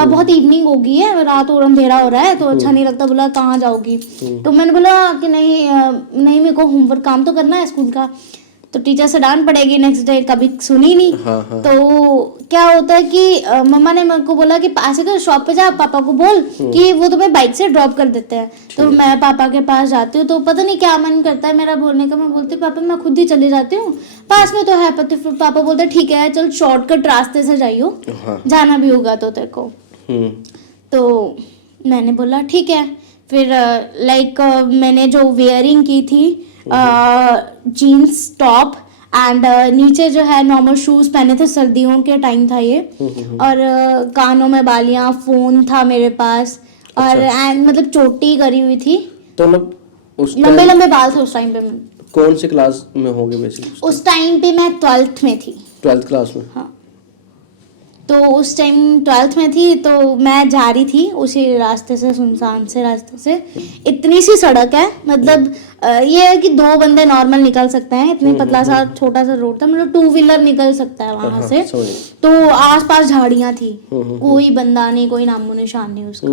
बहुत इवनिंग हो गई है, रात और अंधेरा हो रहा है तो अच्छा नहीं लगता। बोला कहाँ जाओगी? तो मैंने बोला कि नहीं मेरे को होमवर्क काम तो करना है स्कूल का, तो टीचर से डांट पड़ेगी नेक्स्ट डे। कभी सुनी नहीं। हाँ। तो क्या होता है कि मम्मा ने मेरे को बोला कि ऐसे कर शॉप पे जा, पापा को बोल कि वो तुम्हें बाइक से ड्रॉप कर देते हैं। तो मैं पापा के पास जाती हूँ, तो पता नहीं क्या मन करता है मेरा बोलने का, मैं बोलती पापा मैं खुद ही चली जाती हूँ, पास में तो है। पति फिर पापा बोलते ठीक है चल शॉर्टकट रास्ते से जाइयो, जाना भी होगा तो तेरे को। तो मैंने बोला ठीक है। फिर लाइक मैंने जो वेयरिंग की थी जीन्स टॉप एंड नीचे जो है नॉर्मल शूज पहने थे, सर्दियों के टाइम था ये, और कानों में बालियां, फोन था मेरे पास, और एंड मतलब चोटी करी हुई थी, तो उस लंबे लंबे बाल थे उस टाइम पे। मैं कौन सी क्लास में होगे वैसे? उस टाइम पे मैं 12th में थी। 12th क्लास में? हाँ। तो उस टाइम 12th में थी, तो मैं जा रही थी उसी रास्ते से, सुनसान से रास्ते से। इतनी सी सड़क है, मतलब ये है कि 2 बंदे नॉर्मल निकल सकते हैं, इतनी पतला सा छोटा सा रोड था, मतलब 2 व्हीलर निकल सकता है वहां से। तो आसपास झाड़ियां थी, कोई बंदा नहीं, कोई नामो निशान नहीं उसका।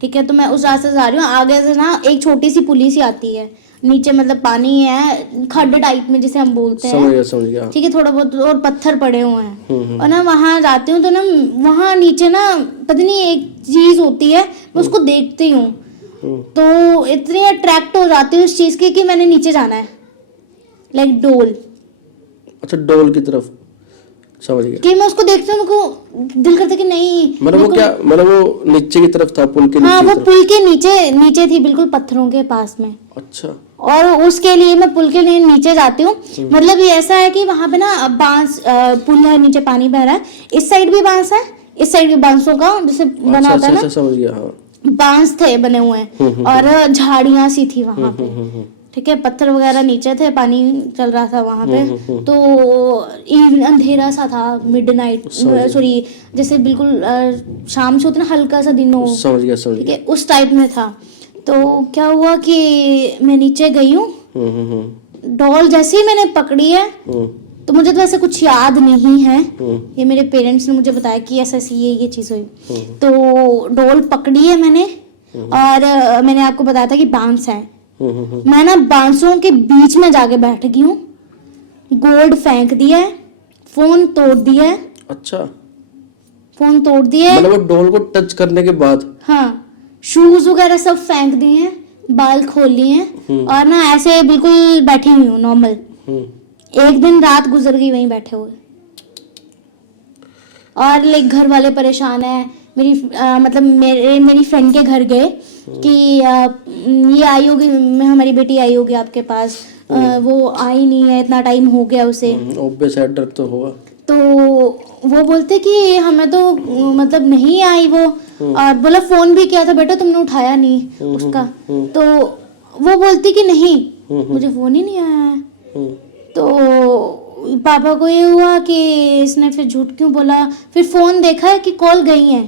ठीक है। तो मैं उस रास्ते से जा रही हूँ, आगे से ना एक छोटी सी पुली सी आती है, नीचे मतलब पानी है, खड्ड टाइप में जिसे हम बोलते हैं। समझ गया। ठीक है। थोड़ा बहुत और पत्थर पड़े हुए हैं, और ना वहां जाती हूँ तो ना वहां नीचे ना पता नहीं एक चीज होती है, मैं उसको देखती हूँ तो इतनी अट्रैक्ट हो जाती हूँ उस चीज की कि मैंने नीचे जाना है, लाइक डोल। अच्छा, डोल की तरफ। समझ गया। कि मैं उसको देखती हूँ, मेरे को दिल करता कि नहीं, मतलब वो क्या, मतलब वो नीचे की तरफ था, पुल के नीचे? हाँ वो पुल के नीचे थी, बिल्कुल पत्थरों के पास में। अच्छा। और उसके लिए मैं पुल के लिए नीचे जाती हूँ। मतलब ये ऐसा है कि वहां पे ना बांस, पुल है, नीचे पानी बह रहा है, इस साइड भी बांस है, इस साइड भी बांसों का जैसे बना होता है ना, समझ गया। हाँ। बांस थे बने हुए हैं, और झाड़ियां सी थी वहां पे। ठीक है। पत्थर वगैरह नीचे थे, पानी चल रहा था वहां पे। तो अंधेरा सा था, मिडनाइट, सॉरी जैसे बिल्कुल शाम से होता ना, हल्का सा दिन हो। समझ गया। ठीक है, उस टाइप में था। तो क्या हुआ कि मैं नीचे गई हूँ, डॉल जैसे ही मैंने पकड़ी है, तो मुझे तो ऐसे कुछ याद नहीं है, ये मेरे पेरेंट्स ने मुझे बताया कि ऐसा ये चीज हुई। तो डॉल पकड़ी है मैंने, और मैंने आपको बताया था कि बांस है, मैं ना बांसों के बीच में जाके बैठ गई हूँ, गोल्ड फेंक दिया है, फोन तोड़ दिया है। अच्छा, फोन तोड़ दिया है, मतलब वो डोल को टच करने के बाद? हाँ। शूज वगैरह सब फेंक दिए हैं, बाल खोल लिए हैं, और ना ऐसे बिल्कुल बैठी हुई हूँ नॉर्मल। एक दिन रात गुजर गई वहीं बैठे हुए, और लाइक घर वाले परेशान है। मतलब मेरी फ्रेंड के घर गए कि ये आई होगी, हमारी बेटी आई होगी आपके पास, वो आई नहीं है, इतना टाइम हो गया उसे। ऑब्वियस है, डर तो होगा। तो वो बोलते कि हमें तो मतलब नहीं आई वो, और बोला फोन भी किया था बेटा, तुमने उठाया नहीं उसका। तो वो बोलती कि नहीं मुझे फोन ही नहीं आया है। तो पापा को ये हुआ कि इसने फिर झूठ क्यों बोला, फिर फोन देखा है कि कॉल गई है।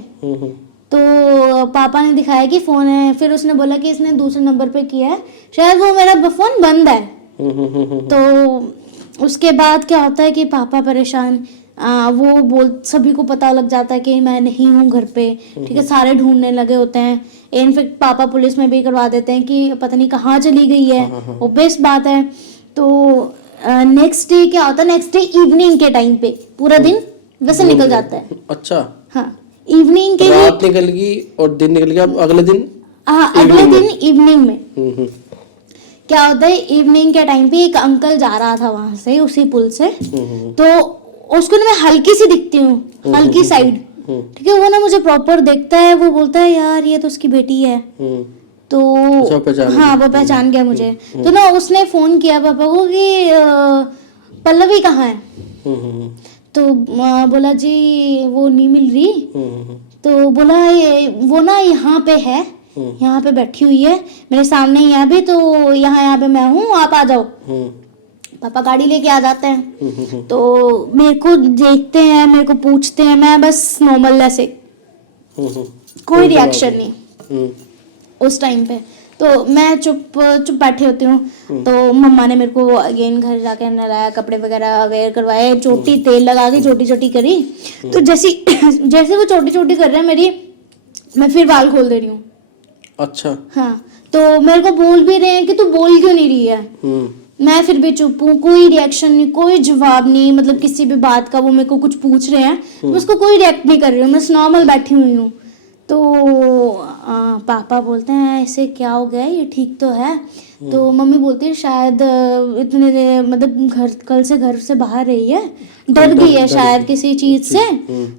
तो पापा ने दिखाया कि फोन है, फिर उसने बोला कि इसने दूसरे नंबर पे किया है, शायद वो मेरा फोन बंद है। तो उसके बाद क्या होता है कि पापा परेशान, वो सभी को पता लग जाता है कि मैं नहीं हूँ घर पे। ठीक है। सारे ढूंढने लगे होते हैं, इनफेक्ट पापा पुलिस में भी करवा देते हैं कि पता नहीं कहाँ चली गई है। ऑब्वियस बात है। तो नेक्स्ट डे क्या होता है, नेक्स्ट डे इवनिंग के टाइम पे पूरा दिन वैसे निकल जाता है। अच्छा। हाँ, इवनिंग के रात निकल गई और दिन निकल गया, अब अगले दिन? हाँ, अगले दिन इवनिंग में क्या होता है, इवनिंग के टाइम पे एक अंकल जा रहा था वहां से, उसी पुल से। तो उसको ना मैं हल्की सी दिखती हूँ, हल्की साइड। ठीक है। वो ना मुझे प्रॉपर देखता है, वो बोलता है यार ये तो उसकी बेटी है। तो हाँ, वो पहचान गया मुझे। तो ना उसने फोन किया पापा को कि पल्लवी कहाँ है। तो बोला जी वो नहीं मिल रही। तो बोला वो ना यहाँ पे है, यहाँ पे बैठी हुई है मेरे सामने ही, यहाँ पे तो यहाँ पे मैं हूँ, आप आ जाओ। पापा गाड़ी लेके आ जाते हैं। तो मेरे को देखते हैं, मेरे को पूछते हैं, मैं बस नॉर्मल ऐसे कोई रिएक्शन नहीं उस टाइम पे। तो मैं चुप चुप बैठी होती हूँ। तो मम्मा ने मेरे को अगेन घर जाके नहलाया, कपड़े वगैरह वेयर करवाए, चोटी तेल लगा के छोटी छोटी करी। तो जैसे वो छोटी छोटी कर रहे हैं मेरी, मैं फिर बाल खोल दे रही हूँ। अच्छा। हाँ, तो मेरे को बोल भी रहे हैं कि तू बोल क्यों नहीं रही है। मैं फिर भी चुप हूँ, कोई रिएक्शन नहीं, कोई जवाब नहीं। मतलब किसी भी बात का वो मेरे को कुछ पूछ रहे हैं, मैं उसको कोई रिएक्ट नहीं कर रही हूँ, मैं नॉर्मल बैठी हुई हूँ। तो पापा बोलते हैं ऐसे क्या हो गया, ये ठीक तो है। तो मम्मी बोलती है शायद इतने मतलब कल से घर से बाहर रही है, डर गई है शायद किसी चीज से।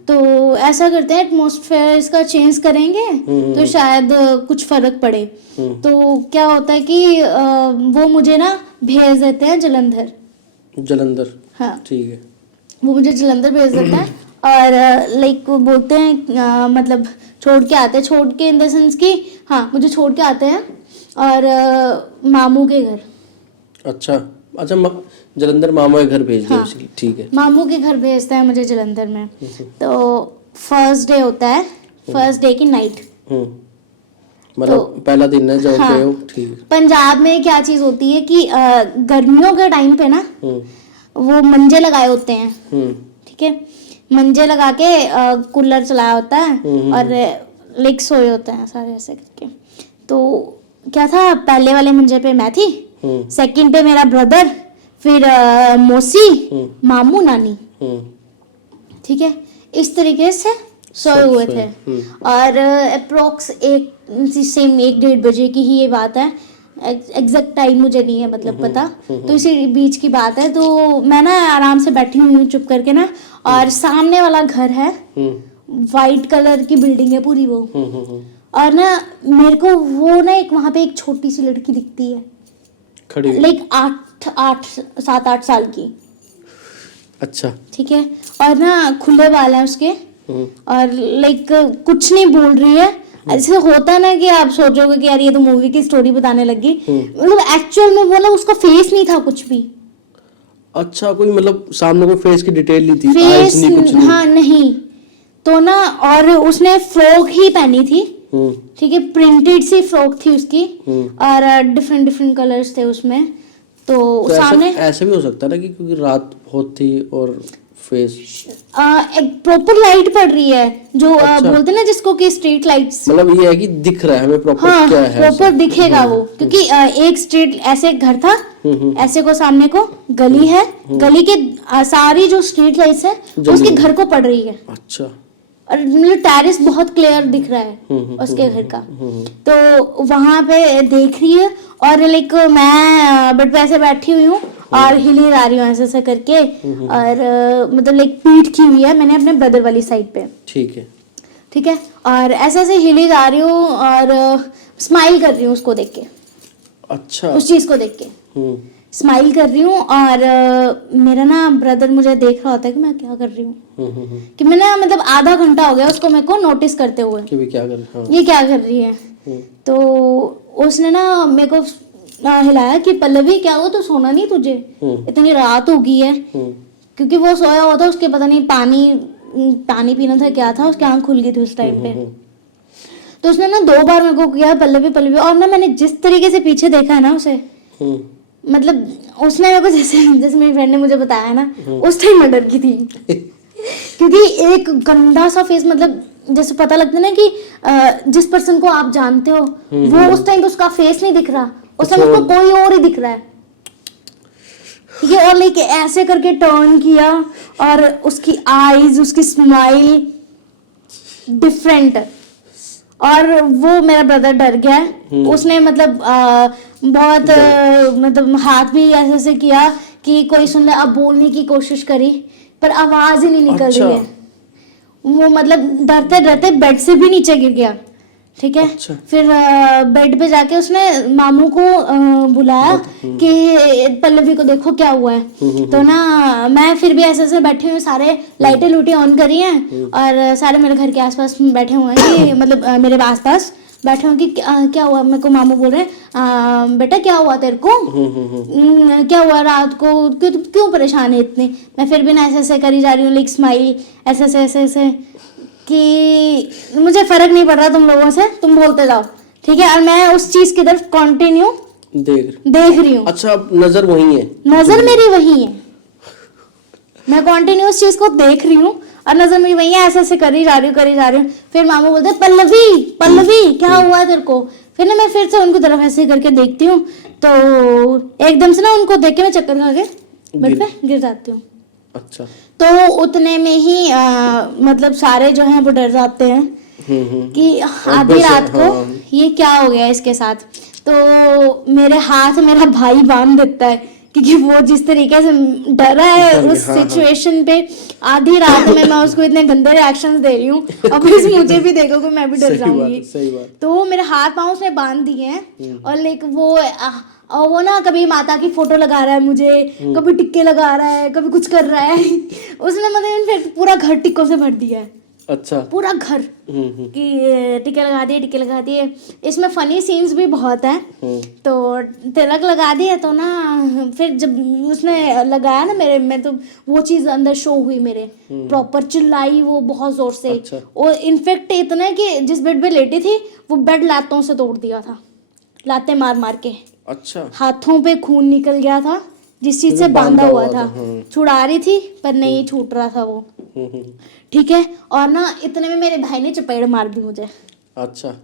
तो ऐसा करते हैं एटमॉस्फेयर इसका चेंज करेंगे तो शायद कुछ फर्क पड़े। तो क्या होता है कि वो मुझे ना भेज देते हैं जलंधर। हाँ, ठीक है। वो मुझे जलंधर भेज देता है और लाइक बोलते हैं मतलब छोड़ के इन द सेंस कि हाँ मुझे छोड़ के आते हैं और मामू के घर। अच्छा जलंधर मामू के घर भेज दिया। हाँ, ठीक है। मामू के घर भेजता है मुझे जलंधर में। तो फर्स्ट डे होता है, फर्स्ट डे की नाइट। मतलब तो, पहला दिन है जब गए हो। ठीक। पंजाब में क्या चीज होती है कि गर्मियों के टाइम पे ना वो मंजे लगाए होते हैं। ठीक है, मंजे लगा के कूलर चलाया होता है और लाइक सोए होते हैं सारे ऐसे करके। तो क्या था, पहले वाले मंजे पे मैं थी, सेकंड पे मेरा ब्रदर, फिर मौसी, मामू, नानी। ठीक है, इस तरीके से सोए हुए थे। और अप्रोक्स 1-1:30 बजे की ही ये बात है, एग्जैक्ट टाइम मुझे नहीं है मतलब पता। तो इसी बीच की बात है। तो मैं ना आराम से बैठी हुई हूँ चुप करके ना, और सामने वाला घर है, वाइट कलर की बिल्डिंग है पूरी वो। और ना मेरे को वो ना एक वहां पे एक छोटी सी लड़की दिखती है खड़ी, लाइक 7-8 साल की। अच्छा, ठीक है। और ना खुले बाल हैं उसके, और लाइक कुछ नहीं बोल रही है। ऐसे होता है ना कि आप सोचोगे कि यार ये तो मूवी की स्टोरी बताने लगी, मतलब एक्चुअल में वो ना उसका फेस नहीं था कुछ भी। अच्छा, कोई मतलब सामने कोई फेस की डिटेल नहीं थी, फेस नहीं, कुछ नहीं। हाँ नहीं। तो ना और उसने फ्रॉक ही पहनी थी। ठीक है, प्रिंटेड सी फ्रॉक थी उसकी, और डिफरेंट कलर्स थे उसमें। तो सामने ऐसा भी हो सकता है ना कि क्योंकि रात बहुत थी और फेस एक प्रॉपर लाइट पड़ रही है जो बोलते हैं ना जिसको कि स्ट्रीट लाइट्स, मतलब ये है कि दिख रहा है हमें प्रॉपर। हाँ, क्या है प्रॉपर दिखेगा वो, क्योंकि एक स्ट्रीट ऐसे घर था, ऐसे को सामने को गली है, गली के सारी जो स्ट्रीट लाइट्स है उसके घर को पड़ रही है। अच्छा, और मतलब टेरेस बहुत क्लियर दिख रहा है उसके घर का। तो वहां पे देख रही है और लाइक मैं बेड पे ऐसे बैठी हुई हूँ और हिली जा रही हूँ ऐसे ऐसे करके, और मतलब लाइक पीठ की हुई है मैंने अपने ब्रदर वाली साइड पे। ठीक है, ठीक है। और ऐसे ऐसे हिली जा रही हूँ और स्माइल कर रही हूँ उसको देख के। अच्छा, उस चीज को देख के स्माइल कर रही हूँ। और मेरा ना ब्रदर मुझे देख रहा होता है कि मैं क्या कर रही हूँ, कि मैं ना मतलब आधा घंटा हो गया उसको मेरे को नोटिस करते हुए कि क्या कर हाँ। ये क्या कर रही है। तो उसने ना मेरे को हिलाया कि पल्लवी क्या हुआ, तो सोना नहीं तुझे, इतनी रात हो गई है। क्योंकि वो सोया हुआ था, उसके पता नहीं पानी पीना था क्या था, उसकी आंख खुल गई थी उस टाइम पे। तो उसने ना 2 बार मेरे को किया पल्लवी पल्लवी, और ना मैंने जिस तरीके से पीछे देखा है ना उसे, मतलब उसने मेरे को जैसे मेरी फ्रेंड ने मुझे बताया ना, उस टाइम मैं डर गई थी। क्योंकि एक गंदा सा फेस, मतलब जैसे पता लगता है ना कि जिस पर्सन को आप जानते हो वो उस टाइम उसका फेस नहीं दिख रहा, उस टाइम उसको कोई और ही दिख रहा है। ठीक है, और लाइक ऐसे करके टर्न किया और उसकी आईज, उसकी स्माइल डिफरेंट, और वो मेरा ब्रदर डर गया है। उसने मतलब बहुत मतलब हाथ भी ऐसे ऐसे किया कि कोई सुन ले, अब बोलने की कोशिश करी पर आवाज ही नहीं निकल रही है। वो मतलब डरते डरते बेड से भी नीचे गिर गया। ठीक है। अच्छा। फिर बेड पे जाके उसने मामू को बुलाया कि पल्लवी को देखो क्या हुआ है। तो ना मैं फिर भी ऐसे ऐसे बैठी हूँ, सारे लाइटें ऑन करी हैं और सारे मेरे घर के आसपास बैठे हुए हैं, मतलब मेरे आसपास बैठे हूँ कि क्या हुआ, मेरे को मामू बोल रहे हैं बेटा क्या हुआ तेरे को, क्या हुआ रात को, क्यों परेशान है इतनी। मैं फिर भी ना ऐसे ऐसे करी जा रही हूँ, लाइक स्माइल ऐसे ऐसे ऐसे ऐसे, कि मुझे फर्क नहीं पड़ रहा तुम लोगों से, तुम बोलते जाओ, ठीक है। और मैं उस चीज की तरफ कंटिन्यू देख रही हूँ। अच्छा, नजर वही है, नजर मेरी वही है, मैं कंटिन्यू उस चीज को देख रही हूँ और नजर मेरी वही है, ऐसे ऐसे करी जा रही हूँ। फिर मामू बोलते पल्लवी पल्लवी क्या हुआ तेरे को। फिर ना मैं फिर से उनको तरफ ऐसे करके देखती हूँ, तो एकदम से ना उनको देख के मैं चक्कर खा के बेड पे गिर जाती हूँ। अच्छा। तो उतने में ही मतलब सारे जो हैं वो डर जाते हैं कि आधी रात को ये क्या हो गया इसके साथ। तो मेरे हाथ मेरा भाई बांध देता है, क्योंकि वो जिस तरीके से डरा है उस सिचुएशन पे, आधी रात में मैं उसको इतने गंदे रिएक्शंस दे रही हूँ, अब प्लीज मुझे भी देखो कि मैं भी डर जाऊंगी। सही बात। तो मेरे हाथ पाँव उसने बांध दिए हैं, और लाइक वो ना कभी माता की फोटो लगा रहा है मुझे, कभी टिक्के लगा रहा है, कभी कुछ कर रहा है। उसने मतलब इनफैक्ट पूरा घर टिक्कों से भर दिया है। अच्छा। पूरा घर कि टिक्के लगा दिए। इसमें फनी सीन्स भी बहुत हैं। तो तिलक लगा दिए तो ना फिर जब उसने लगाया ना मेरे में, तो वो चीज अंदर शो हुई मेरे, प्रॉपर चिल्लाई वो बहुत जोर से। अच्छा। और इनफैक्ट इतना कि जिस बेड पे लेटी थी वो बेड लातों से तोड़ दिया था, लाते मार मार के। अच्छा। हाथों पे खून निकल गया था जिस चीज से बांधा हुआ था। छुड़ा रही थी पर नहीं छूट रहा था वो, ठीक है। और ना इतने में मेरे भाई ने चपेड़ मार दी मुझे। अच्छा।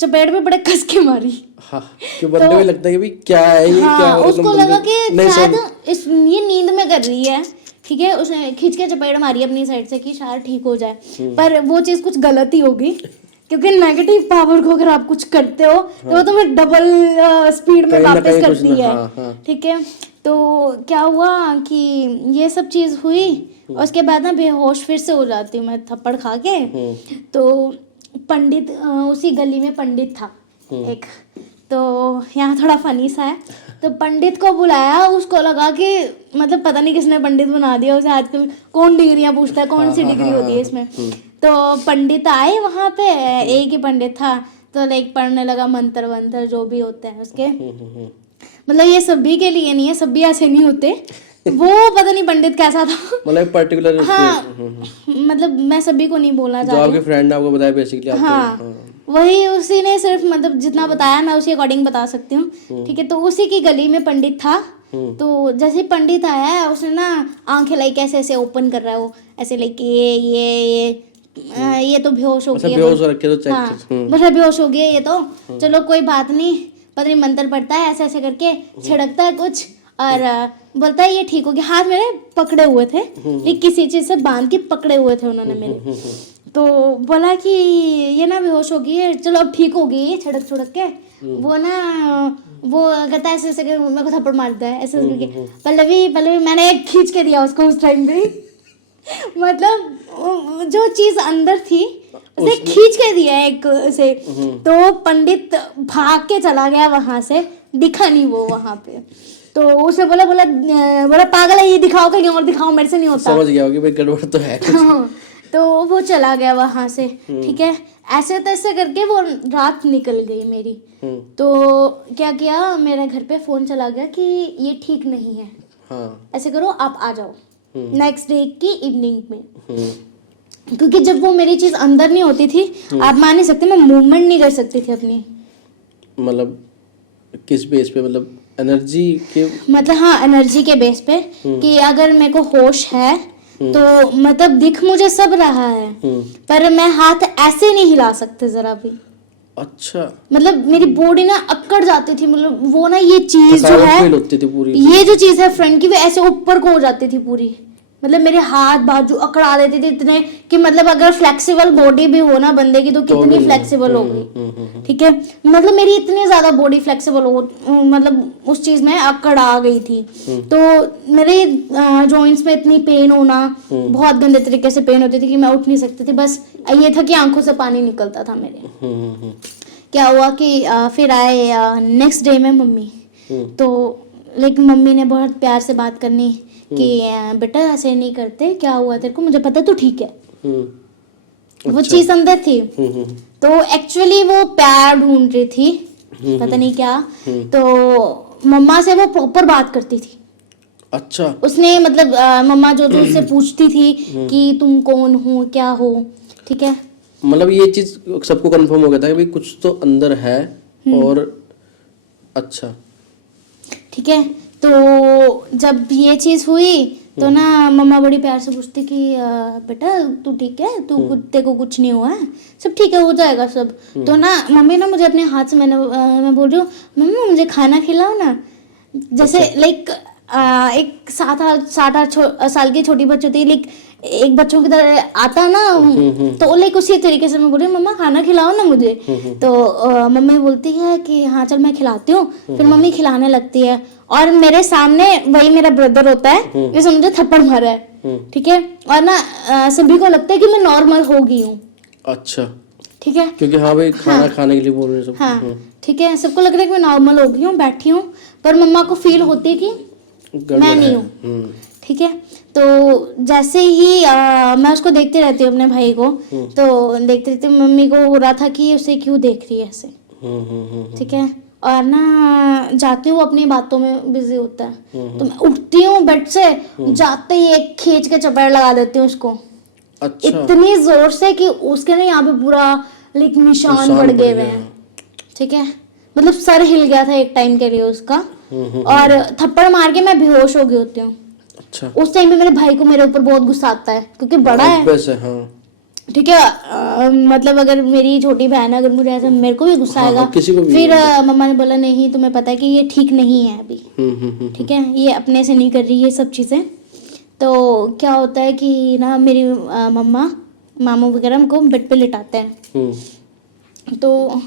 चपेड़ में बड़े कस के मारी। हाँ, क्यों बंदे को लगता है कि भाई क्या है ये, हाँ, क्या हो रहा है, उसको लगा कि शायद ये नींद में कर रही है, ठीक है। उसने खींच के चपेड़ मारी अपनी साइड से कि शायद ठीक हो जाए, पर वो चीज कुछ गलत ही होगी, क्योंकि नेगेटिव पावर को अगर आप कुछ करते हो तो वो तुम्हें डबल स्पीड में वापस करती है, ठीक है। तो क्या हुआ कि ये सब चीज हुई, और उसके बाद ना बेहोश फिर से हो जाती हूँ मैं थप्पड़ खा के। तो पंडित उसी गली में पंडित था एक, तो यहाँ थोड़ा फनी सा है। तो पंडित को बुलाया, उसको लगा कि मतलब पता नहीं किसने पंडित बना दिया उसे, आजकल कौन डिग्रियां पूछता है, कौन सी डिग्री होती है इसमें। तो पंडित आए वहाँ पे, एक ही पंडित था, तो लाइक पढ़ने लगा मंत्र वंत्र जो भी होते हैं उसके। मतलब ये सभी के लिए नहीं है, सभी ऐसे नहीं होते, वो पता नहीं पंडित कैसा था, मतलब पर्टिकुलर। हाँ, मतलब मैं सभी को नहीं बोलना चाहती, जो आपके फ्रेंड ने आपको बताया बेसिकली। हाँ, वही उसी ने सिर्फ मतलब जितना बताया मैं उसी अकॉर्डिंग बता सकती हूँ, ठीक है। तो उसी की गली में पंडित था। तो जैसे पंडित आया उसने ना आंखें लाइक ऐसे ऐसे ओपन कर रहा है वो, ऐसे लाइक ये तो बेहोश हो गया, बेहोश हो रखे तो हाँ, बस बेहोश हो गया ये तो, चलो कोई बात नहीं, पता नहीं मंत्र पढ़ता है, ऐसे ऐसे करके छिड़कता है कुछ और बोलता है ये ठीक हो गया। हाथ मेरे पकड़े हुए थे, एक किसी चीज से बांध के पकड़े हुए थे उन्होंने मेरे। तो बोला कि ये ना बेहोश हो गई है, चलो अब ठीक हो गई है, छिड़क छुड़क के। वो ना वो कहता है ऐसे ऐसे मेरे को थप्पड़ मारता है ऐसे करके, पल्लवी मैंने एक खींच के दिया उसको उस टाइम पे। मतलब जो चीज अंदर थी उसे खींच के दिया एक से। तो पंडित भाग के चला गया वहां से, दिखा नहीं वो वहां पे। तो उसने बोला पागल है, ये दिखाओ कहीं और दिखाओ, मेरे से नहीं होता। समझ गया कि भाई गड़बड़ तो है। तो वो चला गया वहां से, ठीक है। ऐसे तैसे करके वो रात निकल गई मेरी। तो क्या किया, मेरे घर पे फोन चला गया कि ये ठीक नहीं है, हाँ। ऐसे करो आप आ जाओ नेक्स्ट डे की इवनिंग में। क्योंकि जब वो मेरी चीज अंदर नहीं होती थी, आप मान नहीं सकते, मैं मूवमेंट नहीं कर सकती थी अपनी। मतलब किस बेस पे, मतलब एनर्जी के, मतलब हाँ एनर्जी के बेस पे, कि अगर मेरे को होश है तो मतलब दिख मुझे सब रहा है, पर मैं हाथ ऐसे नहीं हिला सकते जरा भी। अच्छा। मतलब मेरी बॉडी ना अकड़ जाती थी, मतलब वो ना ये चीज जो है पूरी, ये जो चीज है फ्रंट की, वो ऐसे ऊपर को हो जाती थी पूरी। मतलब मेरे हाथ बाजू अकड़ा देते थे इतने कि मतलब अगर फ्लेक्सिबल बॉडी भी हो ना बंदे की तो कितनी फ्लेक्सिबल होगी, ठीक है। मतलब मेरी इतनी ज्यादा बॉडी फ्लेक्सिबल हो, मतलब उस चीज में अकड़ आ गई थी। तो मेरे जॉइंट्स में इतनी पेन होना, बहुत गंदे तरीके से पेन होती थी कि मैं उठ नहीं सकती थी। बस ये था कि आंखों से पानी निकलता था मेरे। क्या हुआ कि फिर आए नेक्स्ट डे में मम्मी, तो लेकिन मम्मी ने बहुत प्यार से बात करनी कि बेटा ऐसे नहीं करते, क्या हुआ तेरे को, मुझे पता तू ठीक है। वो चीज अंदर थी। हम्म। तो एक्चुअली वो प्यार ढूंढ रही थी, पता नहीं क्या। तो मम्मा से वो प्रॉपर बात करती थी। अच्छा। उसने मतलब मम्मा जो जो उससे पूछती थी कि तुम कौन हो, क्या हो, ठीक है। मतलब ये चीज सबको कंफर्म हो गया था कि भाई कुछ तो अंदर है। और अच्छा, ठीक है। तो जब ये चीज हुई तो ना मम्मा बड़ी प्यार से पूछती कि बेटा तू ठीक है, तू तेरे को कुछ नहीं हुआ है, सब ठीक है, हो जाएगा सब। तो ना मम्मी ना मुझे अपने हाथ से मैं बोल रही हूँ मम्मी मुझे खाना खिलाओ ना। जैसे लाइक एक 7-8 साल की छोटी बच्ची होती है, लाइक एक बच्चों की तरह आता ना, तो लाइक उसी तरीके से मैं बोल रही हूँ मम्मा खाना खिलाओ ना मुझे। तो मम्मी बोलती है कि हाँ चल मैं खिलाती हूँ। फिर मम्मी खिलाने लगती है और मेरे सामने वही मेरा ब्रदर होता है जिसने मुझे थप्पड़ मारा है, ठीक है। और ना सभी को लगता है कि मैं नॉर्मल हो गई हूँ। अच्छा, ठीक है, क्योंकि हाँ भाई खाना खाने के लिए बोल रहे हैं सब। हाँ ठीक है, सबको लग रहा है कि मैं नॉर्मल हो गई हूँ, बैठी हूँ, पर मम्मा को फील होती है कि मैं नहीं हूँ। ठीक है। तो जैसे ही मैं उसको देखते रहती हूँ अपने भाई को, तो देखते रहती मम्मी को हो रहा था कि उसे क्यों देख रही है ऐसे। ठीक है। और ना जाती हूँ अपनी बातों में बिजी होता है, तो मैं उठती हूँ बेड से, जाते ही एक खींच के चपेट लगा देती हूँ उसको। अच्छा। इतनी जोर से कि उसके ना यहाँ पे पूरा लाइक निशान पड़ गए हुए हैं। ठीक है, मतलब सर हिल गया था एक टाइम के लिए उसका। और थप्पड़ मार के मैं बेहोश हो गई होती हूँ। अच्छा। उस टाइम पे मेरे भाई को मेरे ऊपर बहुत गुस्सा आता है क्योंकि बड़ा है। वैसे हाँ। ठीक है, मतलब अगर मेरी छोटी बहन है, अगर मुझे ऐसा मेरे को भी गुस्सा आएगा। किसी को भी फिर मम्मा ने बोला नहीं तुम्हें पता है कि ये ठीक नहीं है अभी। ठीक है, ये अपने से नहीं कर रही ये सब चीज़ें। तो क्या होता है कि ना मेरी मम्मा मामू वगैरह हमको बेड पे लिटाते हैं। तो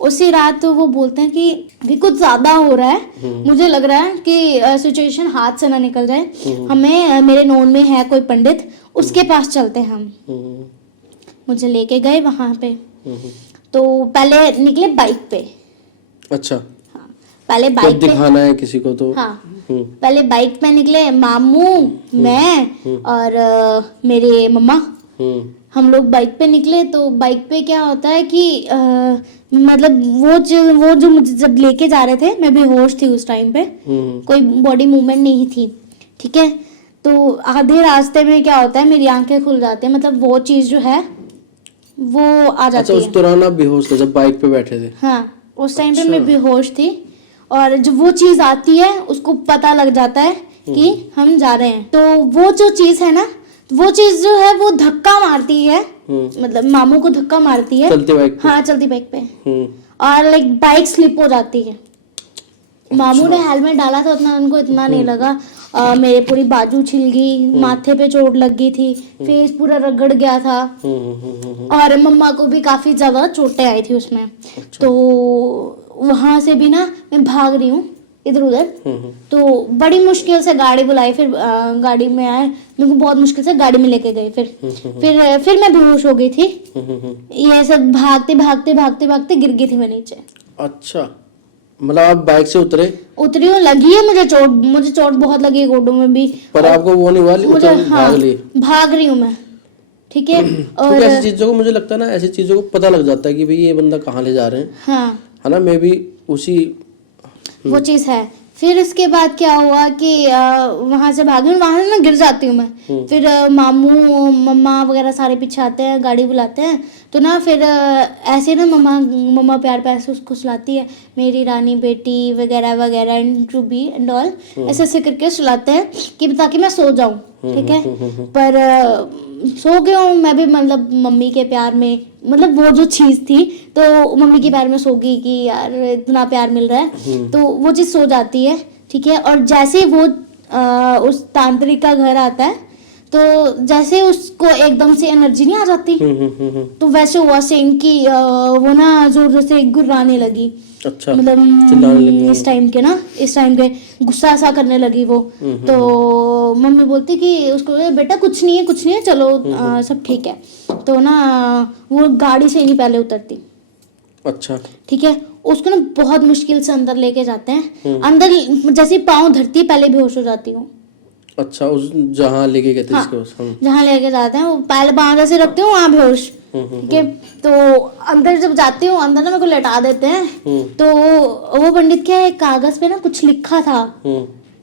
उसी रात तो वो बोलते हैं कि कुछ ज़्यादा हो रहा है, मुझे लग रहा है कि सिचुएशन हाथ से ना निकल जाए, हमें मेरे नोन में है कोई पंडित, उसके पास चलते हैं हम। मुझे लेके गए वहाँ पे। तो पहले निकले बाइक पे। अच्छा, हाँ, पहले बाइक पे दिखाना है किसी को तो। हाँ, पहले बाइक पे निकले मामू, मैं और मेरे मम्मा। हम लोग बाइक पे निकले। तो बाइक पे क्या होता है कि मतलब वो जो मुझे जब लेके जा रहे थे, मैं बेहोश थी उस टाइम पे, कोई बॉडी मूवमेंट नहीं थी। ठीक है। तो आधे रास्ते में क्या होता है मेरी आंखें खुल जाती है, मतलब वो चीज़ जो है वो आ जाती है। अच्छा, उस दौरान आप बेहोश थे जब बाइक पे बैठे थे? हाँ, उस टाइम पे मैं बेहोश थी। और जब वो चीज़ आती है उसको पता लग जाता है कि हम जा रहे हैं। तो वो जो चीज़ है ना, वो चीज़ जो है वो धक्का मारती है, मतलब मामू को धक्का मारती है चलती बाइक पे। हाँ, चलती बाइक पे। और लाइक बाइक स्लिप हो जाती है। मामू ने हेलमेट डाला था, उतना उनको इतना नहीं लगा। मेरे पूरी बाजू छिल गई, माथे पे चोट लग गई थी, फेस पूरा रगड़ गया था। और मम्मा को भी काफी ज्यादा चोटें आई थी उसमें। तो वहां से भी ना मैं भाग रही हूँ इधर उधर। तो बड़ी मुश्किल से गाड़ी बुलाई, फिर गाड़ी में आए, मेरे को बहुत मुश्किल से गाड़ी में लेके गए। फिर मैं बेहोश हो गई थी। ये सब भागते भागते भागते भागते गिर गई थी मैं नीचे। अच्छा, मतलब आप बाइक से उतरी हूँ, लगी है मुझे चोट बहुत लगी है गोडों में भी। पर आपको वो नहीं हुआ? मुझे हाँ, भाग रही हूँ मैं। ठीक है। और ऐसी चीजों को मुझे लगता है ना, ऐसी चीजों को पता लग जाता है कि भाई ये बंदा कहाँ ले जा रहे हैं। हाँ, है ना, मैं भी उसी वो चीज़ है। फिर इसके बाद क्या हुआ कि वहां से भागी, वहां से ना गिर जाती हूँ मैं। फिर मामू मम्मा वगैरह सारे पीछे आते हैं, गाड़ी बुलाते हैं। तो ना फिर ऐसे ना मम्मा प्यार प्यार से उसको सुलाती है, मेरी रानी बेटी वगैरह वगैरह एंड रूबी एंड ऑल, ऐसे ऐसे करके सुलाते हैं कि ताकि मैं सो जाऊँ। ठीक है। पर सो गई हूँ मैं भी, मतलब मम्मी के प्यार में, मतलब वो जो चीज़ थी तो मम्मी के प्यार में सो गई कि यार इतना प्यार मिल रहा है, तो वो चीज़ सो जाती है। ठीक है। और जैसे वो उस तांत्रिक का घर आता है, तो जैसे उसको एकदम से एनर्जी नहीं आ जाती, तो वैसे हुआ सेम कि वो ना जोर से गुर्राने लगी। अच्छा, मतलब इस टाइम के गुस्सा सा करने लगी वो। तो मम्मी बोलती कि उसको बेटा कुछ नहीं है चलो सब ठीक है। तो ना वो गाड़ी से नहीं पहले उतरती। अच्छा, ठीक है। उसको ना बहुत मुश्किल से अंदर लेके जाते हैं। अंदर जैसे पाँव धरती पहले बेहोश हो जाती हूँ। अच्छा, उस जहाँ लेके गए थे हाँ, इसके पास हम। जहाँ लेके जाते हैं वो पहले बांधा से रखते हो वहाँ बेहोश, ठीक है। तो अंदर जब जाती हूँ अंदर ना मेरे को लेटा देते हैं। तो वो पंडित क्या है, एक कागज पे ना कुछ लिखा था,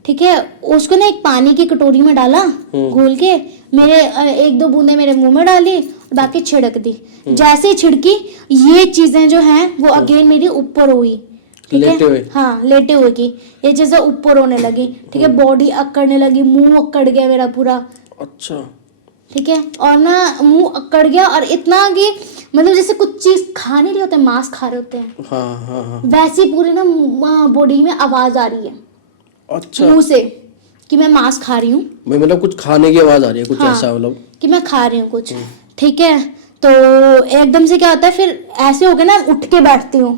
ठीक है। उसको ना एक पानी की कटोरी में डाला घोल के, मेरे एक दो बूंदे मेरे मुंह में डाली और बाकी छिड़क दी। जैसे ही छिड़की ये चीजें जो हैं वो अगेन मेरी ऊपर हुई, ठीक लेटे है। हुए? हाँ, लेटे हुए की ये चीजें ऊपर होने लगी, ठीक है। बॉडी अकड़ने लगी, मुंह अकड़ गया मेरा पूरा, अच्छा। ठीक है। और ना मुंह अकड़ गया और इतना कि मतलब जैसे कुछ चीज खा नहीं रहे होते, मांस खा रहे होते हैं, हाँ हाँ हाँ। वैसी पूरी ना बॉडी में आवाज आ रही है अच्छा मुंह से कि मैं मांस खा रही हूँ। भाई, मतलब कुछ खाने की आवाज आ रही है, कुछ हाँ, ऐसा मतलब। कि मैं खा रही हूँ कुछ, ठीक है। तो एकदम से क्या होता है, फिर ऐसे हो गया ना, उठ के बैठती हूँ,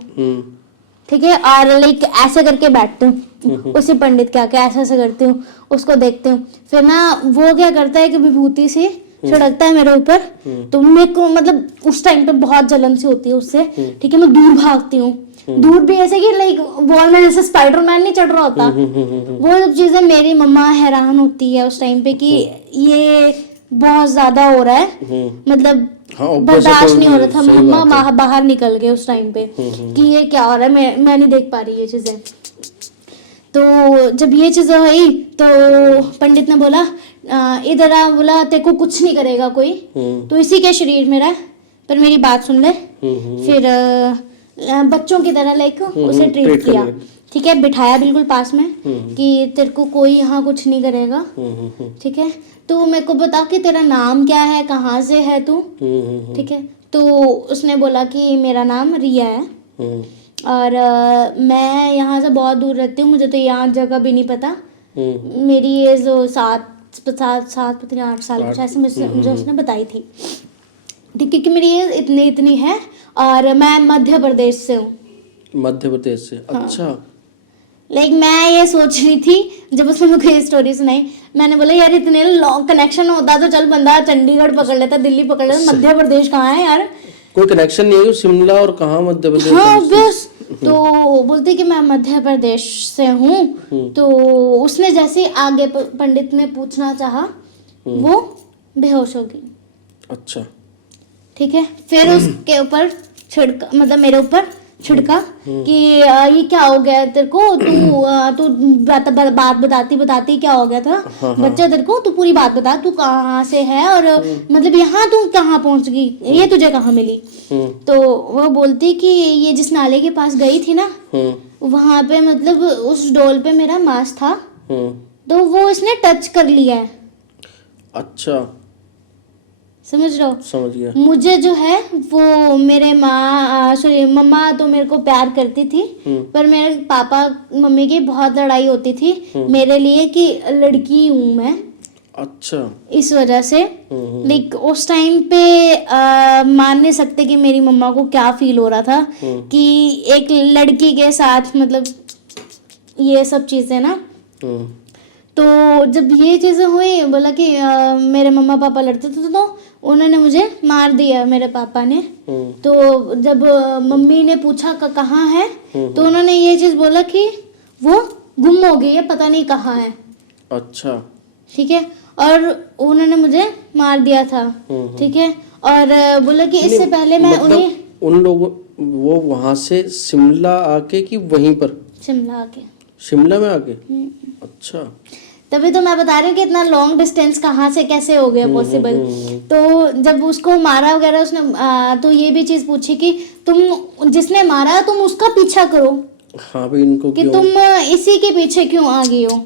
ठीक है। और लाइक ऐसे करके बैठती हूँ, उसी पंडित के आके ऐसे ऐसे करती हूँ, उसको देखती हूँ। फिर ना वो क्या करता है कि विभूति से छिड़कता है मेरे ऊपर। तो मेरे को मतलब उस टाइम पे बहुत जलन सी होती है उससे, ठीक है। मैं दूर भागती हूँ, दूर भी ऐसे कि लाइक वॉल में जैसे स्पाइडरमैन नहीं चढ़ रहा होता, वो सब चीजें। मेरी मम्मा हैरान होती है उस टाइम पे कि ये बहुत ज्यादा हो रहा है, मतलब हाँ, बर्दाश्त नहीं हो रहा था। सही मम्मा बात है। बाहर निकल गए उस टाइम पे कि ये क्या हो रहा है, मैं नहीं देख पा रही ये चीजें। तो जब ये चीजें हुई तो पंडित ने बोला इधर आ, बोला तेरे को कुछ नहीं करेगा कोई, तो इसी के शरीर में रह, पर मेरी बात सुन ले। फिर बच्चों की तरह लाइक उसे ट्रीट किया, ठीक है। बिठाया बिल्कुल पास में कि तेरे को कोई यहाँ कुछ नहीं करेगा, ठीक है। तो मेरे को बता कि तेरा नाम क्या है, कहाँ से है तू, ठीक है। तो उसने बोला कि मेरा नाम रिया है और मैं यहाँ से बहुत दूर रहती हूँ, मुझे तो यहाँ जगह भी नहीं पता। मेरी एज 8 साल कुछ ऐसे मुझे उसने बताई थी, ठीक है, कि मेरी एज इतनी है और मैं मध्य प्रदेश से हूँ। मध्य प्रदेश से? अच्छा। लाइक मैं ये सोच रही थी जब उसने मुझे ये स्टोरी सुनाई, मैंने बोला यार इतने लॉन्ग कनेक्शन होता तो चल बंदा चंडीगढ़ पकड़ लेता, दिल्ली पकड़ लेता, मध्य प्रदेश कहाँ है यार, कोई कनेक्शन नहीं है शिमला और कहाँ मध्य प्रदेश? हाँ बस। तो बोलते कि मैं मध्य प्रदेश से हूँ। तो उसने जैसे आगे पंडित ने पूछना चाहा वो बेहोश हो गई। अच्छा, ठीक है। फिर उसके ऊपर छिड़का, मतलब मेरे ऊपर छिड़का कि ये क्या हो गया तेरे को, तू बात बताती क्या हो गया था बच्चा तेरे को, तू पूरी बात बता, तू कहाँ से है और मतलब यहाँ तू कहाँ पहुँच गई, ये तुझे कहाँ मिली। तो वो बोलती कि ये जिस नाले के पास गई थी ना, वहां पे मतलब उस डोल पे मेरा मांस था, तो वो इसने टच कर लिया है। अच्छा, समझ रहे हो? समझ गया। मुझे जो है वो मेरे मम्मा तो मेरे को प्यार करती थी, पर मेरे पापा मम्मी की बहुत लड़ाई होती थी मेरे लिए कि लड़की हूँ मैं। अच्छा, इस वजह से लाइक उस टाइम पे मान नहीं सकते कि मेरी मम्मा को क्या फील हो रहा था कि एक लड़की के साथ मतलब ये सब चीजें ना। तो जब ये चीजें हुई, बोला कि मेरे मम्मा पापा लड़ते थे तो उन्होंने मुझे मार दिया मेरे पापा ने। तो जब मम्मी ने पूछा कहाँ है, तो उन्होंने ये चीज बोला कि वो गुम हो गई है, पता नहीं कहाँ है। अच्छा, ठीक है। और उन्होंने मुझे मार दिया था, ठीक है। और बोला कि इससे पहले मैं मतलब उन्हें उन लोगों वो वहां से शिमला आके कि वहीं पर? शिमला आके। शिमला में आके? अच्छा, तभी तो मैं बता रही हूँ कि इतना लॉन्ग डिस्टेंस कहाँ से कैसे हो गया पॉसिबल। तो जब उसको मारा वगैरह उसने तो ये भी चीज पूछी कि तुम जिसने मारा तुम उसका पीछा करो, हाँ भाई इनको कि क्यों? तुम इसी के पीछे क्यों आ गई हो।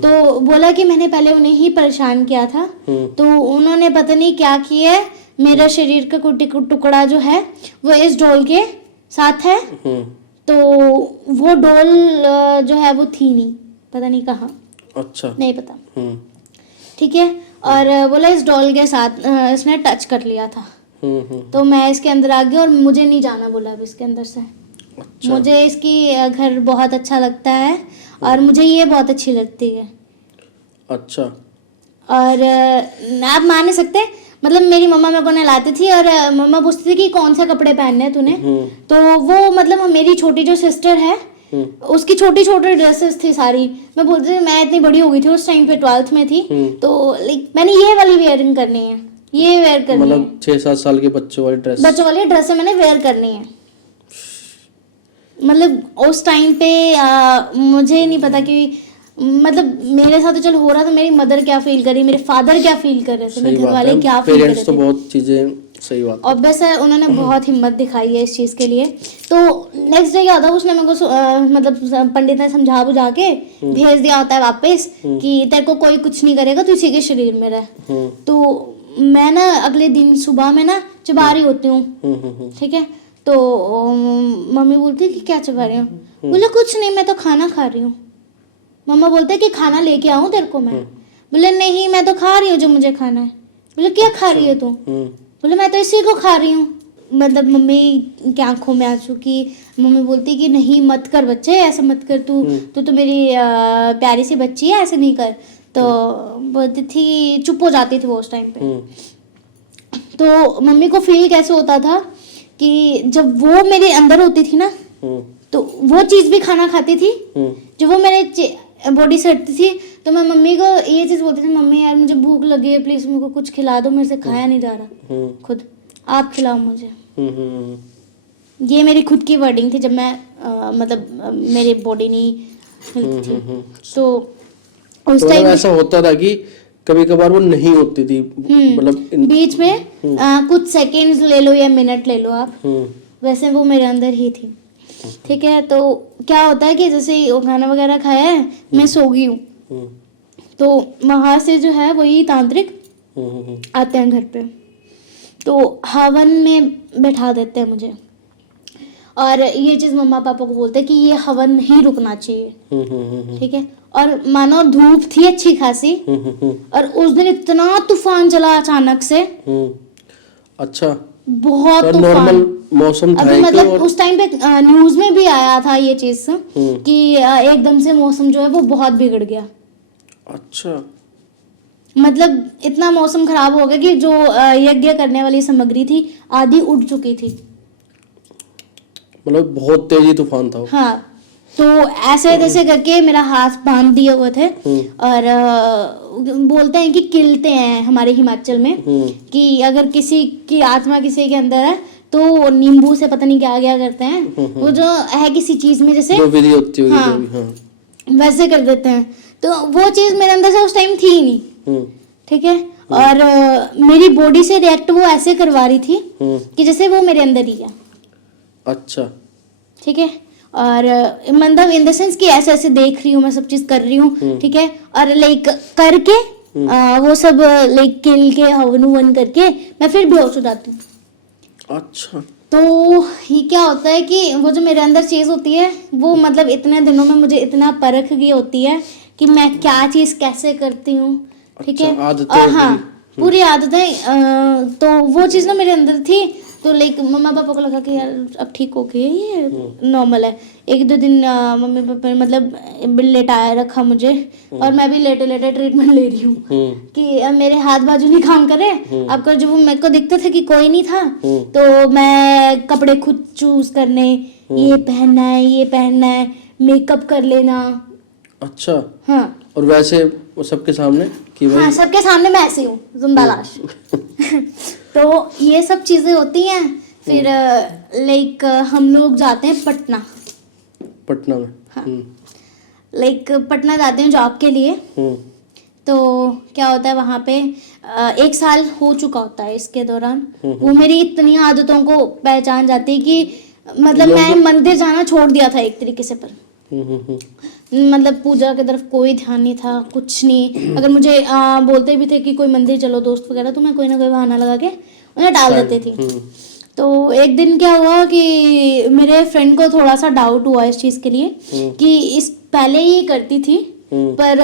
तो बोला कि मैंने पहले उन्हें ही परेशान किया था, तो उन्होंने पता नहीं क्या किया, मेरा शरीर का टुकड़ा जो है वो इस डोल के साथ है। तो वो डोल जो है वो थी नहीं, पता नहीं कहाँ। अच्छा, नहीं पता, ठीक है। और बोला इस डॉल के साथ इसने टच कर लिया था। तो मैं इसके अंदर आ गई और मुझे नहीं जाना बोला अब इसके अंदर से। अच्छा, मुझे इसकी घर बहुत अच्छा लगता है और मुझे ये बहुत अच्छी लगती है। अच्छा, और आप मान नहीं सकते, मतलब मेरी मम्मा मेरे को नहलाती थी और मम्मा पूछती थी कि कौन से कपड़े पहनने हैं तूने। तो वो मतलब मेरी छोटी जो सिस्टर है उसकी छोटी छोटी ड्रेसेस थी सारी। मैं बोलती थी, मैं इतनी बड़ी हो गई थी उस टाइम पे, 12th में थी, तो लाइक मैंने ये वाली वेयरिंग करनी है, ये वेयर करनी है, मतलब 6-7 साल के बच्चों वाली ड्रेस, बच्चों वाली ड्रेस मैंने वेयर करनी है। मतलब उस टाइम पे मुझे नहीं पता कि मतलब मेरे साथ तो चल हो रहा था, मेरी मदर क्या फील कर रही, मेरे फादर क्या फील कर रहे थे, मेरे घर वाले क्या फील कर रहे थे। तो बहुत चीजें, सही बात है। ऑब्वियस है, उन्होंने बहुत हिम्मत दिखाई है इस चीज़ के लिए। तो नेक्स्ट डे क्या होता है, उसने मेरे को मतलब पंडित ने समझा बुझा के भेज दिया होता है वापस कि तेरे को कोई कुछ नहीं करेगा, तू इसी के शरीर में रह। तो मैं ना अगले दिन सुबह में ना चबा रही होती हूँ, ठीक है, तो मम्मी बोलती है कि क्या चबा रही हूँ, बोले कुछ नहीं, मैं तो खाना खा रही हूँ। मम्मा बोलते हैं कि खाना लेके आऊँ तेरे को मैं, बोले नहीं मैं तो खा रही हूँ जो मुझे खाना है। बोले क्या खा रही है तू, बोले मैं तो इसी को खा रही हूँ। मतलब मम्मी की आंखों में आंसू की, मम्मी बोलती कि नहीं मत कर बच्चे, ऐसा मत कर, तू तो मेरी प्यारी सी बच्ची है, ऐसे नहीं कर। तो बोलती थी, चुप हो जाती थी वो उस टाइम पे। तो मम्मी को फील कैसे होता था कि जब वो मेरे अंदर होती थी ना, तो वो चीज़ भी खाना खाती थी, जब वो मेरे बॉडी से हटती थी तो मैं मम्मी को ये चीज़ बोलती थी, मम्मी यार मुझे भूख लगी है, प्लीज़ मेरे को कुछ खिला दो, मेरे से खाया नहीं जा रहा, खुद आप खिलाओ मुझे। ये मेरी खुद की वर्डिंग थी जब मैं मतलब मेरी बॉडी नहीं हिलती थी। तो उस टाइम ऐसा होता था कि कभी कभार वो नहीं होती थी, मतलब बीच में कुछ सेकेंड्स ले लो या मिनट ले लो आप, वैसे वो मेरे अंदर ही थी, ठीक है। तो क्या होता है कि जैसे वो खाना वगैरह खाया है, मैं सो गई हूँ, तो वहाँ से जो है वही तांत्रिक आते हैं घर पे, तो हवन में बैठा देते हैं मुझे, और ये चीज़ मम्मा पापा को बोलते हैं कि ये हवन नहीं रुकना चाहिए, ठीक है। और मानो धूप थी अच्छी खासी, और उस दिन इतना तूफान चला अचानक से, अच्छा बहुत तो तूफान, नॉर्मल मौसम था, अभी मतलब उस टाइम पे न्यूज में भी आया था ये चीज कि एकदम से मौसम जो है वो बहुत बिगड़ गया। अच्छा, मतलब इतना मौसम खराब हो गया कि जो यज्ञ करने वाली सामग्री थी आधी उड़ चुकी थी, मतलब बहुत तेजी तूफान था। हाँ, तो ऐसे जैसे करके मेरा हाथ बांध दिए हुए थे, और बोलते हैं कि किलते हैं हमारे हिमाचल में कि अगर किसी की आत्मा किसी के अंदर है तो नींबू से पता नहीं क्या क्या करते हैं, वो जो है किसी चीज में जैसे जो विधि होती होगी, हाँ, हाँ, वैसे कर देते हैं। तो वो चीज मेरे अंदर से उस टाइम थी ही नहीं, ठीक है। और मेरी बॉडी से रिएक्ट वो ऐसे करवा रही थी कि जैसे वो मेरे अंदर ही है। अच्छा, ठीक है। और मतलब इन द सेंस कि ऐसे ऐसे देख रही हूँ, मैं सब चीज कर रही हूँ, ठीक है। और लाइक करके वो सब लाइक किल के हवन वन करके मैं फिर बेहोश हो जाती हूँ। अच्छा, तो ये क्या होता है कि वो जो मेरे अंदर चीज होती है वो मतलब इतने दिनों में मुझे इतना परख गई होती है कि मैं क्या चीज कैसे करती हूँ, ठीक है। आदतें हाँ, पूरी आदतें, तो वो चीज़ ना मेरे अंदर थी। तो लाइक मम्मा पापा को लगा कि यार अब ठीक हो गई, ये नॉर्मल है। एक दो दिन मम्मी पापा ने मतलब लेटाया रखा मुझे, और मैं भी लेटे लेटे ट्रीटमेंट ले रही हूँ कि अब मेरे हाथ बाजू नहीं काम करे। अब जब मेरे को दिखता था कि कोई नहीं था, तो मैं कपड़े खुद चूज करने, ये पहनना है, ये पहनना है, मेकअप कर लेना। अच्छा, हाँ, और वैसे वो सबके सामने कि भाई, हाँ, सबके सामने मैं ऐसी हूँ जिंदा लाश। तो ये सब चीजें होती हैं। फिर लाइक हम लोग जाते हैं पटना में, हाँ, लाइक पटना जाते हैं जॉब के लिए। तो क्या होता है वहाँ पे 1 साल हो चुका होता है इसके दौरान। वो मेरी इतनी आदतों को पहचान जाती है कि मतलब मैं मंदिर जाना छोड़ दिया था एक तरीके से। पर मतलब पूजा की तरफ कोई ध्यान नहीं था, कुछ नहीं। अगर मुझे बोलते भी थे कि कोई मंदिर चलो दोस्त वगैरह, तो मैं कोई ना कोई बहाना लगा के उन्हें टाल देती थी। तो एक दिन क्या हुआ कि मेरे फ्रेंड को थोड़ा सा डाउट हुआ इस चीज़ के लिए कि इस पहले ये करती थी, पर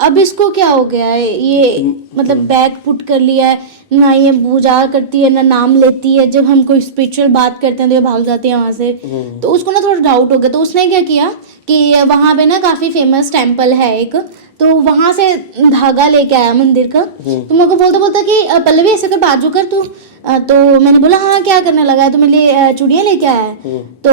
अब इसको क्या हो गया है, ये मतलब बैक पुट कर लिया है ना, ये पूजा करती है ना नाम लेती है। जब हम कोई स्पिरिचुअल बात करते हैं तो ये भाग जाती है वहाँ से। तो उसको ना थोड़ा डाउट हो गया, तो उसने क्या किया कि वहाँ पे ना काफ़ी फेमस टेम्पल है एक, तो वहां से धागा लेके आया मंदिर का। तो मेरे को बोलता कि पल्लवी ऐसे कर, बाजू कर तू। तो मैंने बोला हाँ क्या करने लगा है, तो मेरे लिए चूड़ियाँ लेके आया है। तो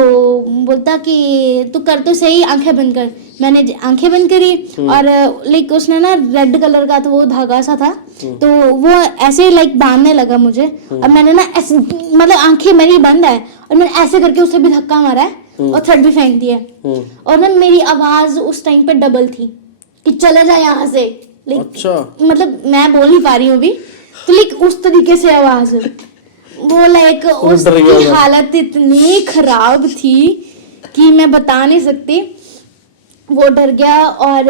बोलता कि तू कर तो सही, आंखें बंद कर। मैंने आंखें बंद करी और लाइक उसने ना रेड कलर का तो वो धागा सा था, तो वो ऐसे लाइक बांधने लगा मुझे। और मैंने ना ऐसे मतलब आंखें मेरी बंद है और मैंने ऐसे करके उसे भी धक्का मारा है और थ्रेड भी फेंक दिया। और ना मेरी आवाज उस टाइम पे डबल थी कि चले जा यहाँ से। अच्छा। मतलब मैं बोल नहीं पा रही हूँ अभी, तो लाइक उस तरीके से आवाज वो लाइक उसकी हालत इतनी खराब थी कि मैं बता नहीं सकती। वो डर गया और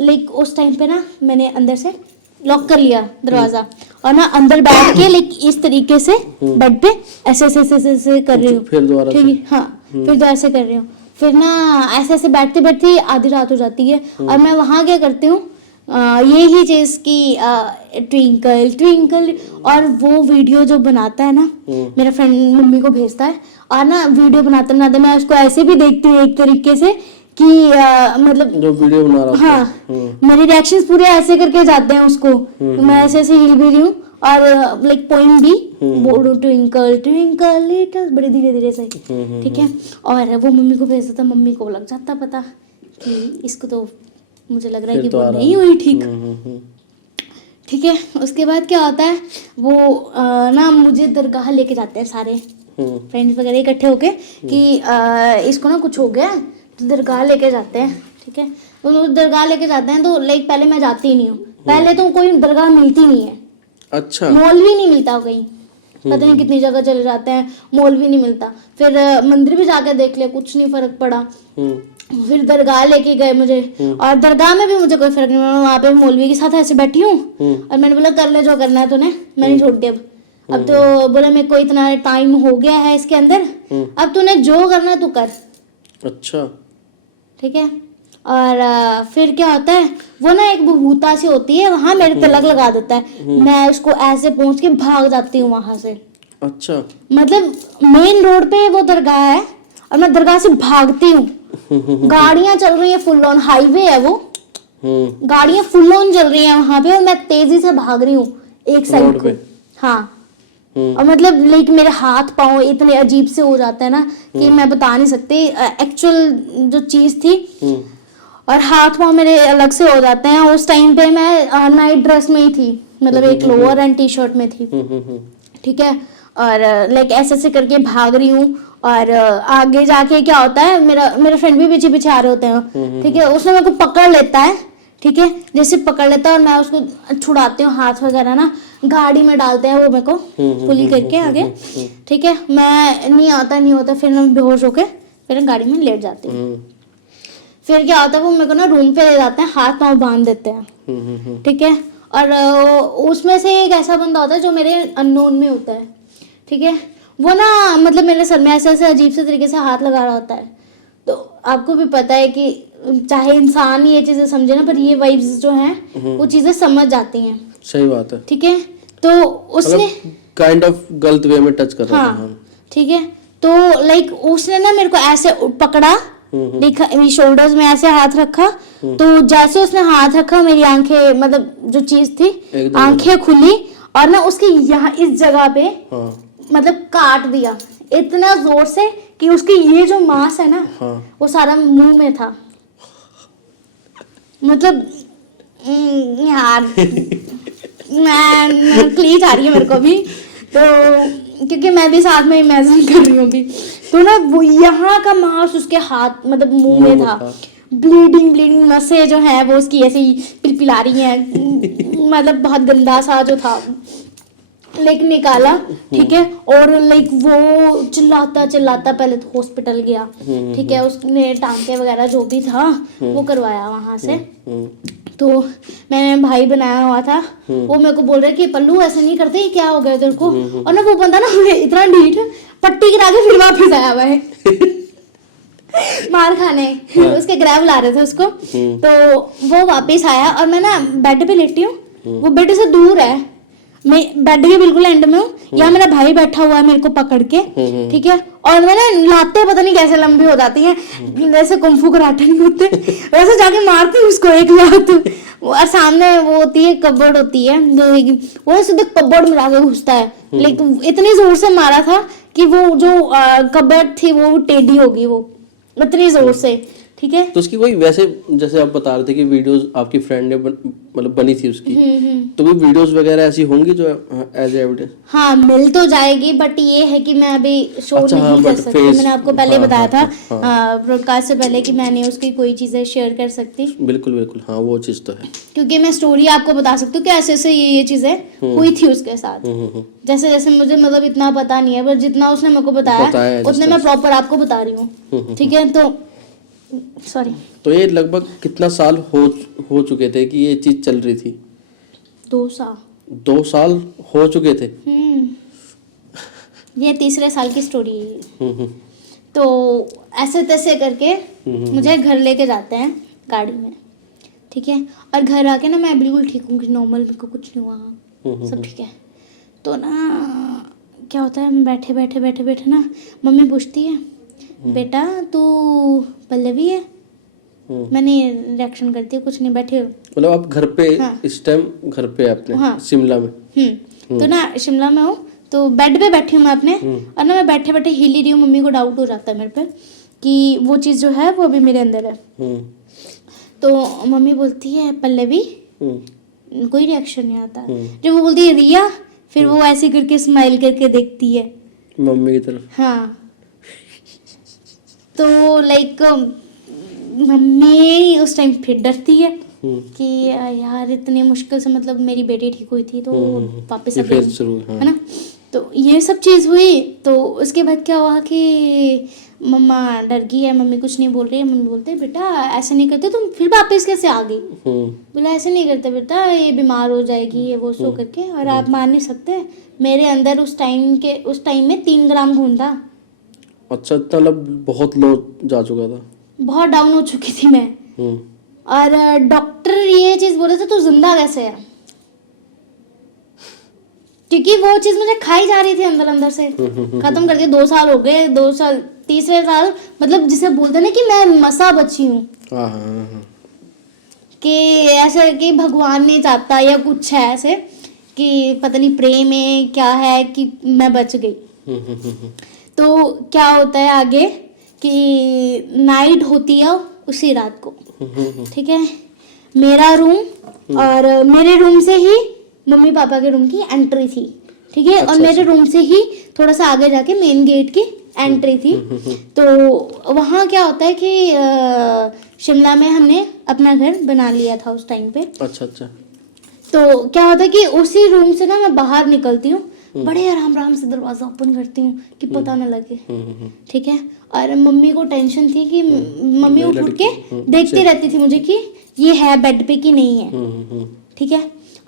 लाइक उस टाइम पे ना मैंने अंदर से लॉक कर लिया दरवाजा और ना अंदर बैठ के लाइक इस तरीके से बेड पे ऐसे कर रही हूँ। फिर दोबारा ठीक है, हाँ फिर दोबारा से कर रही हूँ। फिर ना ऐसे बैठते बैठते आधी रात हो जाती है और मैं वहाँ क्या करती हूँ, यही चीज की ट्विंकल ट्विंकल। और वो वीडियो जो बनाता है ना मेरा फ्रेंड मम्मी को भेजता है, और ना वीडियो बनाते बनाते मैं उसको ऐसे भी देखती हूँ एक तरीके से कि मतलब जो वीडियो बना रहा हाँ मेरे रिएक्शंस पूरे ऐसे करके जाते हैं उसको। तो मैं ऐसे हिल भी रही हूँ और लाइक पोइम भी बोलो ट्विंकल ट्विंकल लिटिल बड़े धीरे धीरे से। ठीक है, और वो मम्मी को भेजता था, मम्मी को लग जाता पता कि इसको तो मुझे लग रहा है कि वो नहीं हुई ठीक। ठीक है, उसके बाद क्या होता है वो ना मुझे दरगाह लेके जाते हैं सारे फ्रेंड्स वगैरह इकट्ठे होके कि इसको ना कुछ हो गया, तो दरगाह लेके जाते हैं। ठीक है, तो दरगाह लेके जाते हैं तो लाइक पहले मैं जाती ही नहीं हूँ, पहले तो कोई दरगाह मिलती नहीं है। अच्छा। मौलवी नहीं मिलता कहीं, पता नहीं कितनी जगह चले जाते हैं, मौलवी नहीं मिलता। फिर मंदिर भी जाके देख लिया, कुछ नहीं फर्क पड़ा। फिर दरगाह लेके गए मुझे, और दरगाह में भी मुझे कोई फर्क नहीं पड़ा। वहाँ पे मौलवी के साथ ऐसे बैठी हूँ और मैंने बोला कर ले जो करना है तूने, मैंने छोड़ दिया। अब तो बोला मेरे को इतना टाइम हो गया है इसके अंदर, अब तूने जो करना है तू कर। अच्छा। ठीक है, और फिर क्या होता है वो ना एक बबूता सी होती है, वहां मेरे तिलक लगा देता है। मैं उसको ऐसे पहुंच के भाग जाती हूँ वहां से। अच्छा। मतलब मेन रोड पे वो दरगाह है और मैं दरगाह से भागती हूँ। गाड़ियां चल रही है, फुल ऑन हाईवे है वो, गाड़ियां फुल ऑन चल रही है वहां पे और मैं तेजी से भाग रही हूँ एक साइड को। हाँ, और मतलब लाइक मेरे हाथ पांव इतने अजीब से हो जाते हैं ना कि मैं बता नहीं सकती एक्चुअल जो चीज थी। और हाथ पांव मेरे अलग से हो जाते हैं। उस टाइम पे मैं नाइट ड्रेस में ही थी, मतलब एक लोअर एंड टी शर्ट में थी। ठीक है, और लाइक ऐसे करके भाग रही हूँ। और आगे जाके क्या होता है, मेरा फ्रेंड भी पीछे पीछे आ रहे होते हैं। ठीक है, उसने मेरे को पकड़ लेता है। ठीक है, जैसे पकड़ लेता है और मैं उसको छुड़ाती हूँ, हाथ वगैरह ना गाड़ी में डालते हैं वो मेरे को पुली करके आगे। ठीक है, मैं नहीं होता फिर मैं बेहोश होके फिर गाड़ी में लेट जाती हूँ। फिर क्या होता है वो मेरे को ना रूम पे ले जाते हैं, हाथ पांव बांध देते हैं। ठीक है, और उसमें से एक ऐसा बंदा होता है जो मेरे अननोन में होता है। ठीक है, वो ना मतलब मेरे सर में ऐसे अजीब से तरीके से हाथ लगा रहा होता है। तो आपको भी पता है कि चाहे इंसान ही ये चीजें समझे ना, पर ये वाइब्स जो हैं वो चीजें समझ जाती हैं। सही बात है। ठीक है, तो उसने काइंड ऑफ गलत वे में टच कर रहा था। ठीक है, तो लाइक उसने ना मेरे को ऐसे पकड़ा, देखा शोल्डर्स में ऐसे हाथ रखा। तो जैसे उसने हाथ रखा मेरी आंखें, मतलब जो चीज थी आंखें खुली और ना उसके यहाँ इस जगह पे मतलब काट दिया इतना जोर से कि उसकी ये जो मांस है ना वो सारा मुंह में था। मतलब यार मैं क्लीच आ रही है मेरे को भी, तो क्योंकि मैं भी साथ में इमेजिन कर रही हूँ अभी। तो ना वो यहाँ का मांस उसके हाथ मतलब मुंह में था। ब्लीडिंग नसें जो है वो उसकी ऐसे ही पिलपिला रही हैं। मतलब बहुत गंदा सा जो था लेकिन निकाला। ठीक है, और लाइक वो चिल्लाता पहले तो हॉस्पिटल गया। ठीक है, उसने टांके वगैरह जो भी था वो करवाया वहां से। तो मैंने भाई बनाया हुआ था, वो मेरे को बोल रहे कि पल्लू ऐसे नहीं करते, क्या हो गया तेरे को। और ना वो बंदा ना इतना ढीठ पट्टी गिरा के फिर वापस आया हुआ है मार खाने। उसके ग्रैब ला रहे थे उसको, तो वो वापस आया और मैं ना बेड पे लेटी हूँ, वो बेड से दूर है, मैं बेड के बिल्कुल एंड में हूँ। यहाँ मेरा भाई बैठा हुआ है मेरे को पकड़ के। ठीक है, और मैंने लाते पता नहीं कैसे लंबी हो जाती हैं, जैसे कुंफू कराटे नहीं होते वैसे जाके मारती हूँ उसको एक लात। और सामने वो होती है कबर्ड होती है जो वो सीधे कबर्ड में जाके घुसता है, लेकिन इतनी जोर से मारा था कि वो जो कबर्ड थी वो टेढ़ी होगी, वो इतनी जोर से। ठीक है, तो उसकी कोई वैसे जैसे आप बता रहे थे कि वीडियोस आपकी फ्रेंड ने मतलब बनी थी उसकी, तो कोई वीडियोस वगैरह ऐसी होंगी जो एज एविडेंस? हाँ मिल तो जाएगी, बट ये है कि मैं अभी शो अच्छा, नहीं हाँ, कर but सकती। face- मैंने आपको पहले हाँ, बताया हाँ, था ब्रॉडकास्ट से पहले कि मैं नहीं उसकी कोई चीजें शेयर कर सकती, बिल्कुल बिल्कुल, हाँ वो चीज़ तो है। क्योंकि मैं स्टोरी आपको बता सकती हूँ कि ऐसे ऐसे ये चीजें हुई थी उसके साथ। जैसे जैसे मुझे मतलब इतना पता नहीं है, पर जितना उसने मेरे को बताया बताया है उतने मैं प्रॉपर आपको बता रही हूँ। ठीक है, तो सॉरी। तो ये लगभग कितना साल हो चुके थे कि ये चीज़ चल रही थी? 2 साल। 2 साल हो चुके थे। ये तीसरे साल की स्टोरी है। हम्म। तो ऐसे तैसे करके मुझे घर लेके जाते हैं गाड़ी में। ठीक है, और घर आके ना मैं बिल्कुल ठीक हूँ कि नॉर्मल, मेरे को कुछ नहीं हुआ, सब ठीक है। तो ना क्या होता है, बैठे बैठे ना मम्मी पूछती है बेटा तू पल्लवी है? मैंने रिएक्शन करती हूँ कुछ नहीं, बैठे हो। मतलब आप घर पे? हाँ। इस टाइम घर पे अपने? हाँ। शिमला में? तो ना शिमला में हूँ, तो बेड पे बैठी हूँ मैं अपने, और ना मैं बैठे बैठे हिल ही रही हूँ। मम्मी को डाउट हो जाता है मेरे पे कि वो चीज़ जो है वो अभी मेरे अंदर है। तो मम्मी बोलती है पल्लवी, कोई रिएक्शन नहीं आता। जब वो बोलती है रिया, फिर वो ऐसे करके स्माइल करके देखती है मम्मी की तरफ। हाँ, तो लाइक मम्मी उस टाइम फिर डरती है कि यार इतने मुश्किल से मतलब मेरी बेटी ठीक हुई थी, तो वापस ये आ फिर गई, शुरू, हाँ। है ना। तो ये सब चीज़ हुई। तो उसके बाद क्या हुआ कि मम्मा डर गई है, मम्मी कुछ नहीं बोल रही है। मम्मी बोलते बेटा ऐसे नहीं करते, तुम फिर वापस कैसे आ गई? बोला ऐसे नहीं करते बेटा, ये बीमार हो जाएगी, ये वो सो करके। और आप मान नहीं सकते, मेरे अंदर उस टाइम में 3 ग्राम खून था। अच्छा, मतलब बहुत लो जा चुका था, बहुत डाउन हो चुकी थी मैं। और डॉक्टर ये चीज़ बोल रहे थे तू जिंदा कैसे है, क्योंकि वो चीज़ मुझे खाई जा रही थी अंदर अंदर से। खत्म कर दिया। 2 साल हो गए, 2 साल, तीसरे साल मतलब जिसे बोलते ना कि मैं मसा बची हूँ, कि ऐसे कि भगवान ने चाहता या कुछ है ऐसे कि पता नहीं प्रेम में क्या है कि मैं बच गई। तो क्या होता है आगे कि नाइट होती है उसी रात को। ठीक है, मेरा रूम और मेरे रूम से ही मम्मी पापा के रूम की एंट्री थी। ठीक है, और मेरे रूम से ही थोड़ा सा आगे जाके मेन गेट की एंट्री थी। तो वहाँ क्या होता है कि शिमला में हमने अपना घर बना लिया था उस टाइम पे। अच्छा। तो क्या होता है कि उसी रूम से ना मैं बाहर निकलती हूँ, बड़े आराम आराम से दरवाजा ओपन करती हूँ कि पता ना लगे। ठीक है, और मम्मी को टेंशन थी कि मम्मी उठ के देखती रहती थी मुझे कि ये है बेड पे कि नहीं है। ठीक है,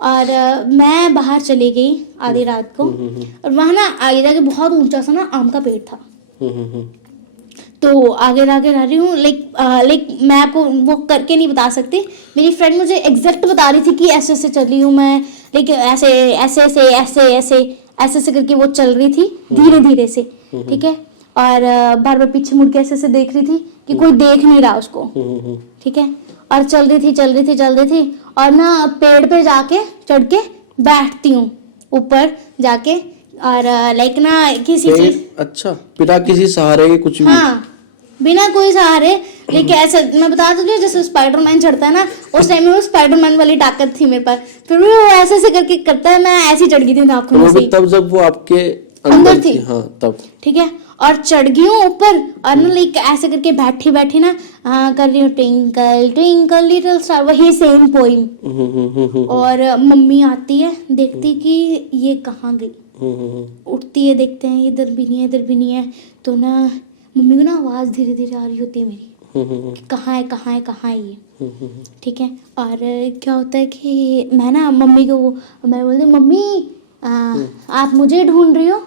और मैं बाहर चली गई आधी रात को, और वहाँ ना आगे जाके बहुत ऊंचा सा ना आम का पेड़ था। तो आगे जाके रह रही हूँ, लाइक मैं आपको वो करके नहीं बता सकती। मेरी फ्रेंड मुझे एग्जैक्ट बता रही थी कि ऐसे ऐसे चल रही हूँ मैं, लेकिन ऐसे ऐसे ऐसे ऐसे ऐसे ऐसे ऐसे करके वो चल रही थी धीरे धीरे से। ठीक है, और बार बार पीछे मुड़ के ऐसे ऐसे देख रही थी कि कोई देख नहीं रहा उसको। ठीक है, और चल रही थी और ना पेड़ पे जाके चढ़ के बैठती हूँ ऊपर जाके, और लाइक ना किसी चीज। अच्छा, बिना किसी सहारे के कुछ भी? हाँ, बिना कोई सहारे। लेकिन ऐसे मैं बता दूँ जैसे स्पाइडरमैन चढ़ता है ना, उस टाइम में वो स्पाइडरमैन वाली ताकत थी मेरे पास। फिर वो ऐसे ऐसे करके करता है, मैं ऐसे चढ़ गई थी नाखून से। तब जब वो आपके अंदर थी। हाँ तब। ठीक है, और चढ़ गई हूँ ऊपर, और ना लाइक ऐसे करके बैठी ना कर रही हूँ ट्विंकल ट्विंकल लिटिल स्टार, वही सेम पोइम। और मम्मी आती है, देखती कि ये कहाँ गई, उठती है, देखते हैं इधर भी नहीं है। तो ना मम्मी को ना आवाज़ धीरे धीरे आ रही होती है मेरी, कहाँ है ये। ठीक है, और क्या होता है कि मैं ना मम्मी को मैं बोलती मम्मी आप मुझे ढूंढ रही हो?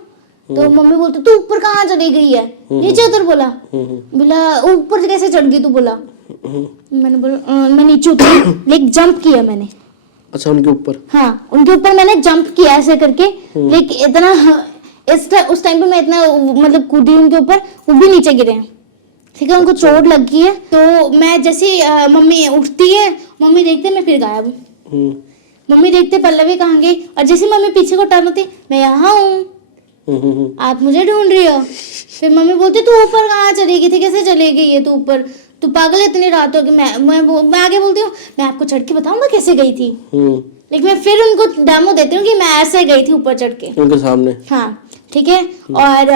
तो मम्मी बोलती तू ऊपर कहाँ चली गई है, नीचे उतर। बोला ऊपर कैसे चढ़ गई तू? बोला मैंने बोला मैं नीचे उतरी, लाइक जंप किया मैंने। अच्छा, उनके ऊपर? हाँ, उनके ऊपर मैंने जंप किया ऐसे करके, लेकिन उस टाइम पे मैं इतना मतलब कूदी उनके ऊपर, वो भी नीचे गिरे हैं, ठीक है, उनको चोट लगी है। तो मैं जैसे मम्मी उठती है, मम्मी देखते मैं फिर गायब हूँ, मम्मी देखते पल्लवी कहाँ गई, और जैसे मम्मी पीछे को टर्न होती, मैं यहाँ हूँ, आप मुझे ढूंढ रही हो। फिर मम्मी बोलती तू ऊपर कहाँ चली गई थी, कैसे चली गई है तू ऊपर, तू पागल है इतनी रात हो गई। मैं आगे बोलती हूँ मैं आपको चढ़ के बताऊँ मैं कैसे गई थी, लेकिन मैं फिर उनको डेमो देती हूँ कि मैं ऐसे गई थी ऊपर चढ़ के उनके सामने। हाँ ठीक है। और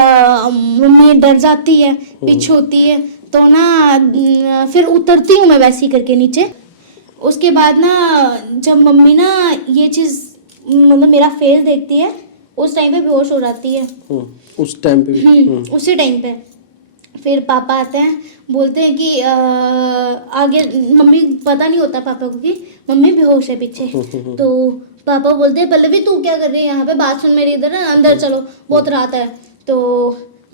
मम्मी डर जाती है, पीछे होती है, तो ना फिर उतरती हूँ मैं वैसे ही करके नीचे। उसके बाद ना जब मम्मी ना ये चीज़ मतलब मेरा फेस देखती है, उस टाइम पे बेहोश हो जाती है। उस टाइम पे भी? उसी टाइम पे फिर पापा आते हैं, बोलते हैं कि आगे मम्मी पता नहीं होता पापा को कि मम्मी बेहोश है पीछे। तो पापा बोलते हैं पल्लवी तू क्या कर रही है यहाँ पे, बात सुन मेरी, इधर ना अंदर चलो बहुत रात है। तो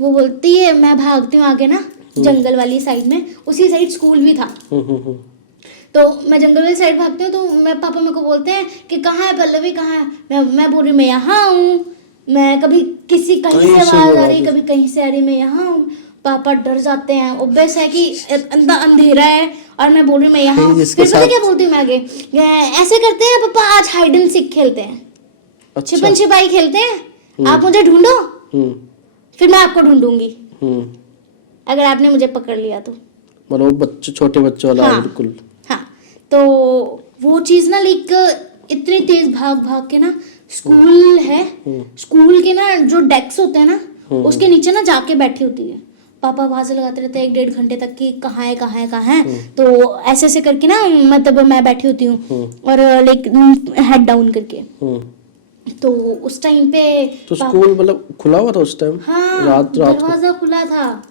वो बोलती है मैं भागती हूँ आगे ना जंगल वाली साइड में, उसी साइड स्कूल भी था। तो मैं जंगल वाली साइड भागती हूँ, तो मैं पापा मेरे को बोलते हैं कि कहाँ है पल्लवी, कहाँ है। मैं बोल रही मैं यहाँ हूँ, मैं कभी किसी कहीं से आवाज आ रही, कभी कहीं से आ रही, मैं यहाँ हूँ। पापा डर जाते हैं, ऑब्वियस है कि अंधेरा है, और मैं बोल रही मैं यहाँ हूँ। फिर पता क्या बोलती हूँ मैं आगे, ऐसे करते हैं पापा आज हाइड एंड सीक खेलते हैं, अच्छा। छिपन छिपाई खेलते हैं, आप मुझे ढूंढो फिर मैं आपको ढूंढूंगी अगर आपने मुझे पकड़ लिया तो। मतलब बच्चे, छोटे बच्चों वाला। हाँ, बिल्कुल। हाँ, तो वो चीज ना लाइक इतनी तेज भाग भाग के ना स्कूल है, स्कूल के ना जो डेस्क होते हैं ना उसके नीचे ना जाके बैठी होती है। पापा आवाज़ लगाते रहते हैं 1-1.5 घंटे तक कि कहाँ है कहाँ है कहाँ है। तो ऐसे ऐसे करके ना मतलब मैं बैठी होती हूँ और लाइक हेड डाउन करके। तो उस टाइम पे तो स्कूल मतलब खुला हुआ था उस टाइम? हाँ, रात दरवाजा खुला था।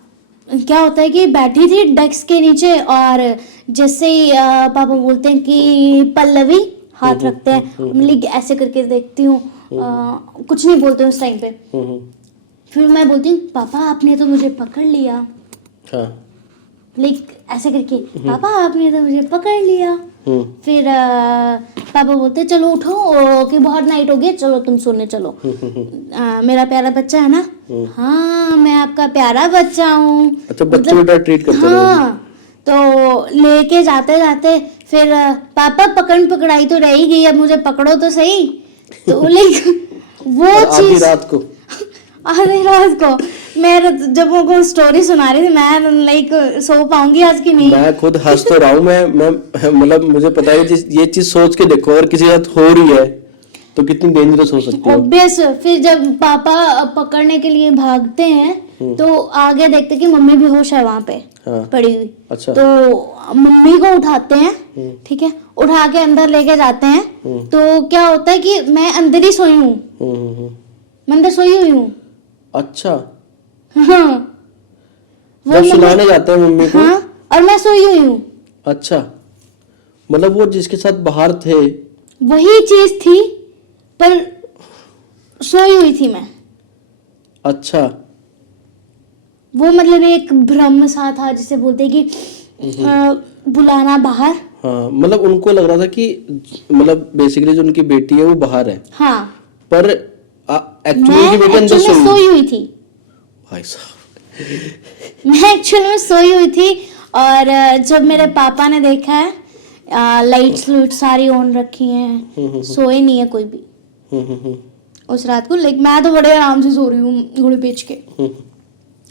क्या होता है कि बैठी थी डेस्क के नीचे, और जैसे ही पापा बोलते हैं कि पल्लवी, हाथ रखते हैं, मैं ऐसे करके देखती हूँ, कुछ नहीं बोलते उस टाइम पे। फिर मैं बोलती हूँ पापा आपने तो मुझे पकड़ लिया। हाँ। लाइक ऐसे करके पापा आपने तो मुझे पकड़ लिया। फिर पापा बोलते चलो उठो कि बहुत नाइट हो गई, चलो तुम सोने चलो। मेरा प्यारा बच्चा है ना, हाँ मैं आपका प्यारा बच्चा हूँ। अच्छा, बच्चे को ट्रीट करते हो? हाँ, तो लेके जाते जाते फिर पापा पकड़ पकड़ाई तो रह ही गई, अब मुझे पकड़ो तो सही। तो लाइक वो चीज आधी रात को मैं जब वो स्टोरी सुना रही थी, मैं लाइक सो पाऊंगी आज की नहीं। मैं खुद हंस तो रहा हूँ। मैं मतलब मुझे पता है ये चीज सोच के देखो, अगर किसी के साथ हो रही है तो कितनी डेंजरस हो सकती है। ऑब्वियस। फिर जब पापा पकड़ने के लिए भागते हैं तो आगे देखते कि मम्मी बेहोश है वहां पे। हाँ। पड़ी हुई। अच्छा। तो मम्मी को उठाते हैं, ठीक है, उठा के अंदर लेके जाते हैं। तो क्या होता है कि मैं अंदर ही सोई हूँ, मैं अंदर सोई हुई हूँ। अच्छा। हाँ, वो सुलाने जाते हैं मम्मी को। हाँ, और मैं सोई हुई हूँ। अच्छा, मतलब वो जिसके साथ बाहर थे वही चीज थी, पर सोई हुई थी मैं। अच्छा। वो मतलब एक भ्रम सा था जिसे बोलते कि बुलाना बाहर। हाँ, मतलब उनको लग रहा था कि मतलब बेसिकली जो उनकी बेटी है वो बाहर है। हाँ, पर एक्चुअली बेटी अंदर सोई हुई थी। भाई साहब, मैं एक्चुअली में सोई हुई थी, और जब मेरे पापा ने देखा है लाइट्स लूट सारी ऑन रखी हैं, सोए नहीं है कोई भी उस रात को। लाइक मैं तो बड़े आराम से सो रही हूँ घोड़े बेच के।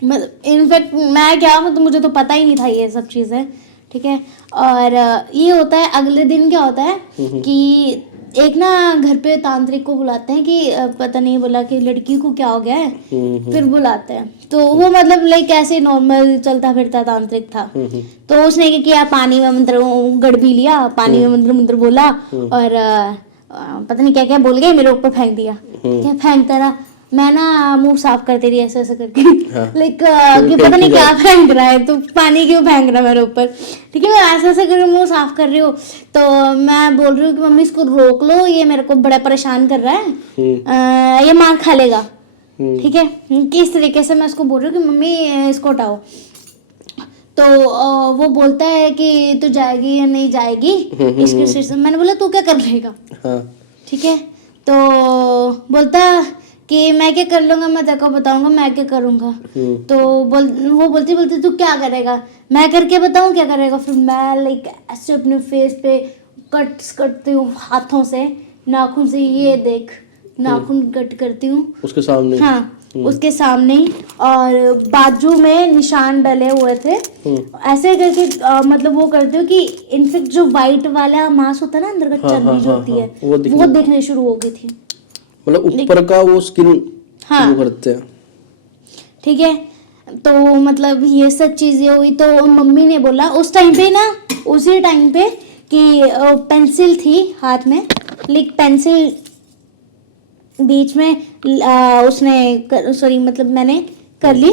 मतलब इनफैक्ट मैं क्या, मतलब मुझे तो पता ही नहीं था ये सब चीज़ें, ठीक है। और ये होता है अगले दिन क्या होता है कि एक ना घर पे तांत्रिक को बुलाते हैं कि पता नहीं, बोला कि लड़की को क्या हो गया है। फिर बुलाते हैं तो वो मतलब लाइक ऐसे नॉर्मल चलता फिरता तांत्रिक था। तो उसने क्या किया, पानी में मंत्र गड़बी लिया, पानी में मंत्र बोला, और पता नहीं क्या क्या बोल गए, मेरे ऊपर फेंक दिया। क्या फेंकता रहा, मैं ना मुंह साफ करती रही ऐसे ऐसे करके। लाइक कि पता नहीं क्या फेंक रहा है, तो पानी क्यों फेंक रहा है मेरे ऊपर, ठीक है। मैं ऐसे ऐसे करके मुंह साफ कर रही हूँ, तो मैं बोल रही हूँ कि मम्मी इसको रोक लो, ये मेरे को बड़ा परेशान कर रहा है, ये मार खा लेगा, ठीक है। किस तरीके से मैं उसको बोल रही हूँ कि मम्मी इसको हटाओ। तो वो बोलता है कि तू जाएगी या नहीं जाएगी इसके। मैंने बोला तू क्या कर लेगा, ठीक है। तो बोलता कि मैं क्या कर लूंगा, मैं तेरे को बताऊंगा मैं क्या करूंगा। तो वो बोलती तू क्या करेगा, मैं करके बताऊं क्या करेगा। फिर मैं लाइक ऐसे अपने फेस पे कट्स करती हूँ हाथों से, नाखून से, ये देख नाखून कट करती हूँ उसके सामने। हाँ उसके सामने ही, और बाजू में निशान डले हुए थे। ऐसे करके मतलब वो करती हूँ कि इनफेक्ट जो वाइट वाला मांस होता है ना अंदर का, चर्बी जो होती है वो दिखने शुरू हो गई थी। मतलब ऊपर का वो स्किन हाँ करते हैं। ठीक है, तो मतलब ये सब चीजें हुई। तो मम्मी ने बोला उस टाइम पे ना, उसी टाइम पे कि पेंसिल थी हाथ में, लाइक पेंसिल बीच में उसने सॉरी मतलब मैंने कर ली,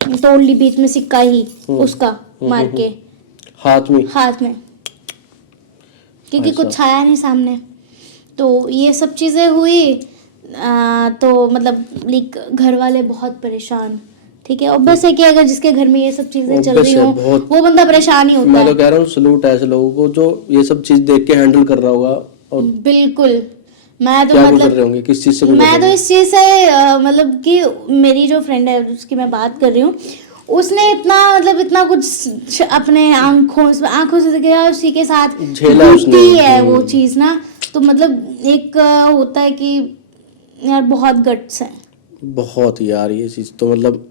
तोड़ ली बीच में सिक्का ही उसका मार के हाथ में, क्योंकि कुछ आया नहीं सामने। तो ये सब चीजें हुई। तो मतलब लाइक घर वाले बहुत परेशान। ठीक है, ऑब्वियस है कि अगर जिसके घर में ये सब चीजें चल रही हो वो बंदा परेशान ही होता है। मैं तो कह रहा हूँ सलूट है ऐसे लोगों को जो ये सब चीज देख के हैंडल कर रहा होगा। और बिल्कुल, मैं तो क्या मतलब कर रहे होंगे, किस चीज से मैं तो इस चीज से मतलब कि मेरी जो फ्रेंड है उसकी मैं बात कर रही हूँ, उसने इतना मतलब इतना कुछ अपने आंखों से गया, उसी के साथ झेला उसने। बीती है वो चीज ना। तो मतलब एक होता है कि यार बहुत गट्स है, बहुत यार ये चीज तो मतलब,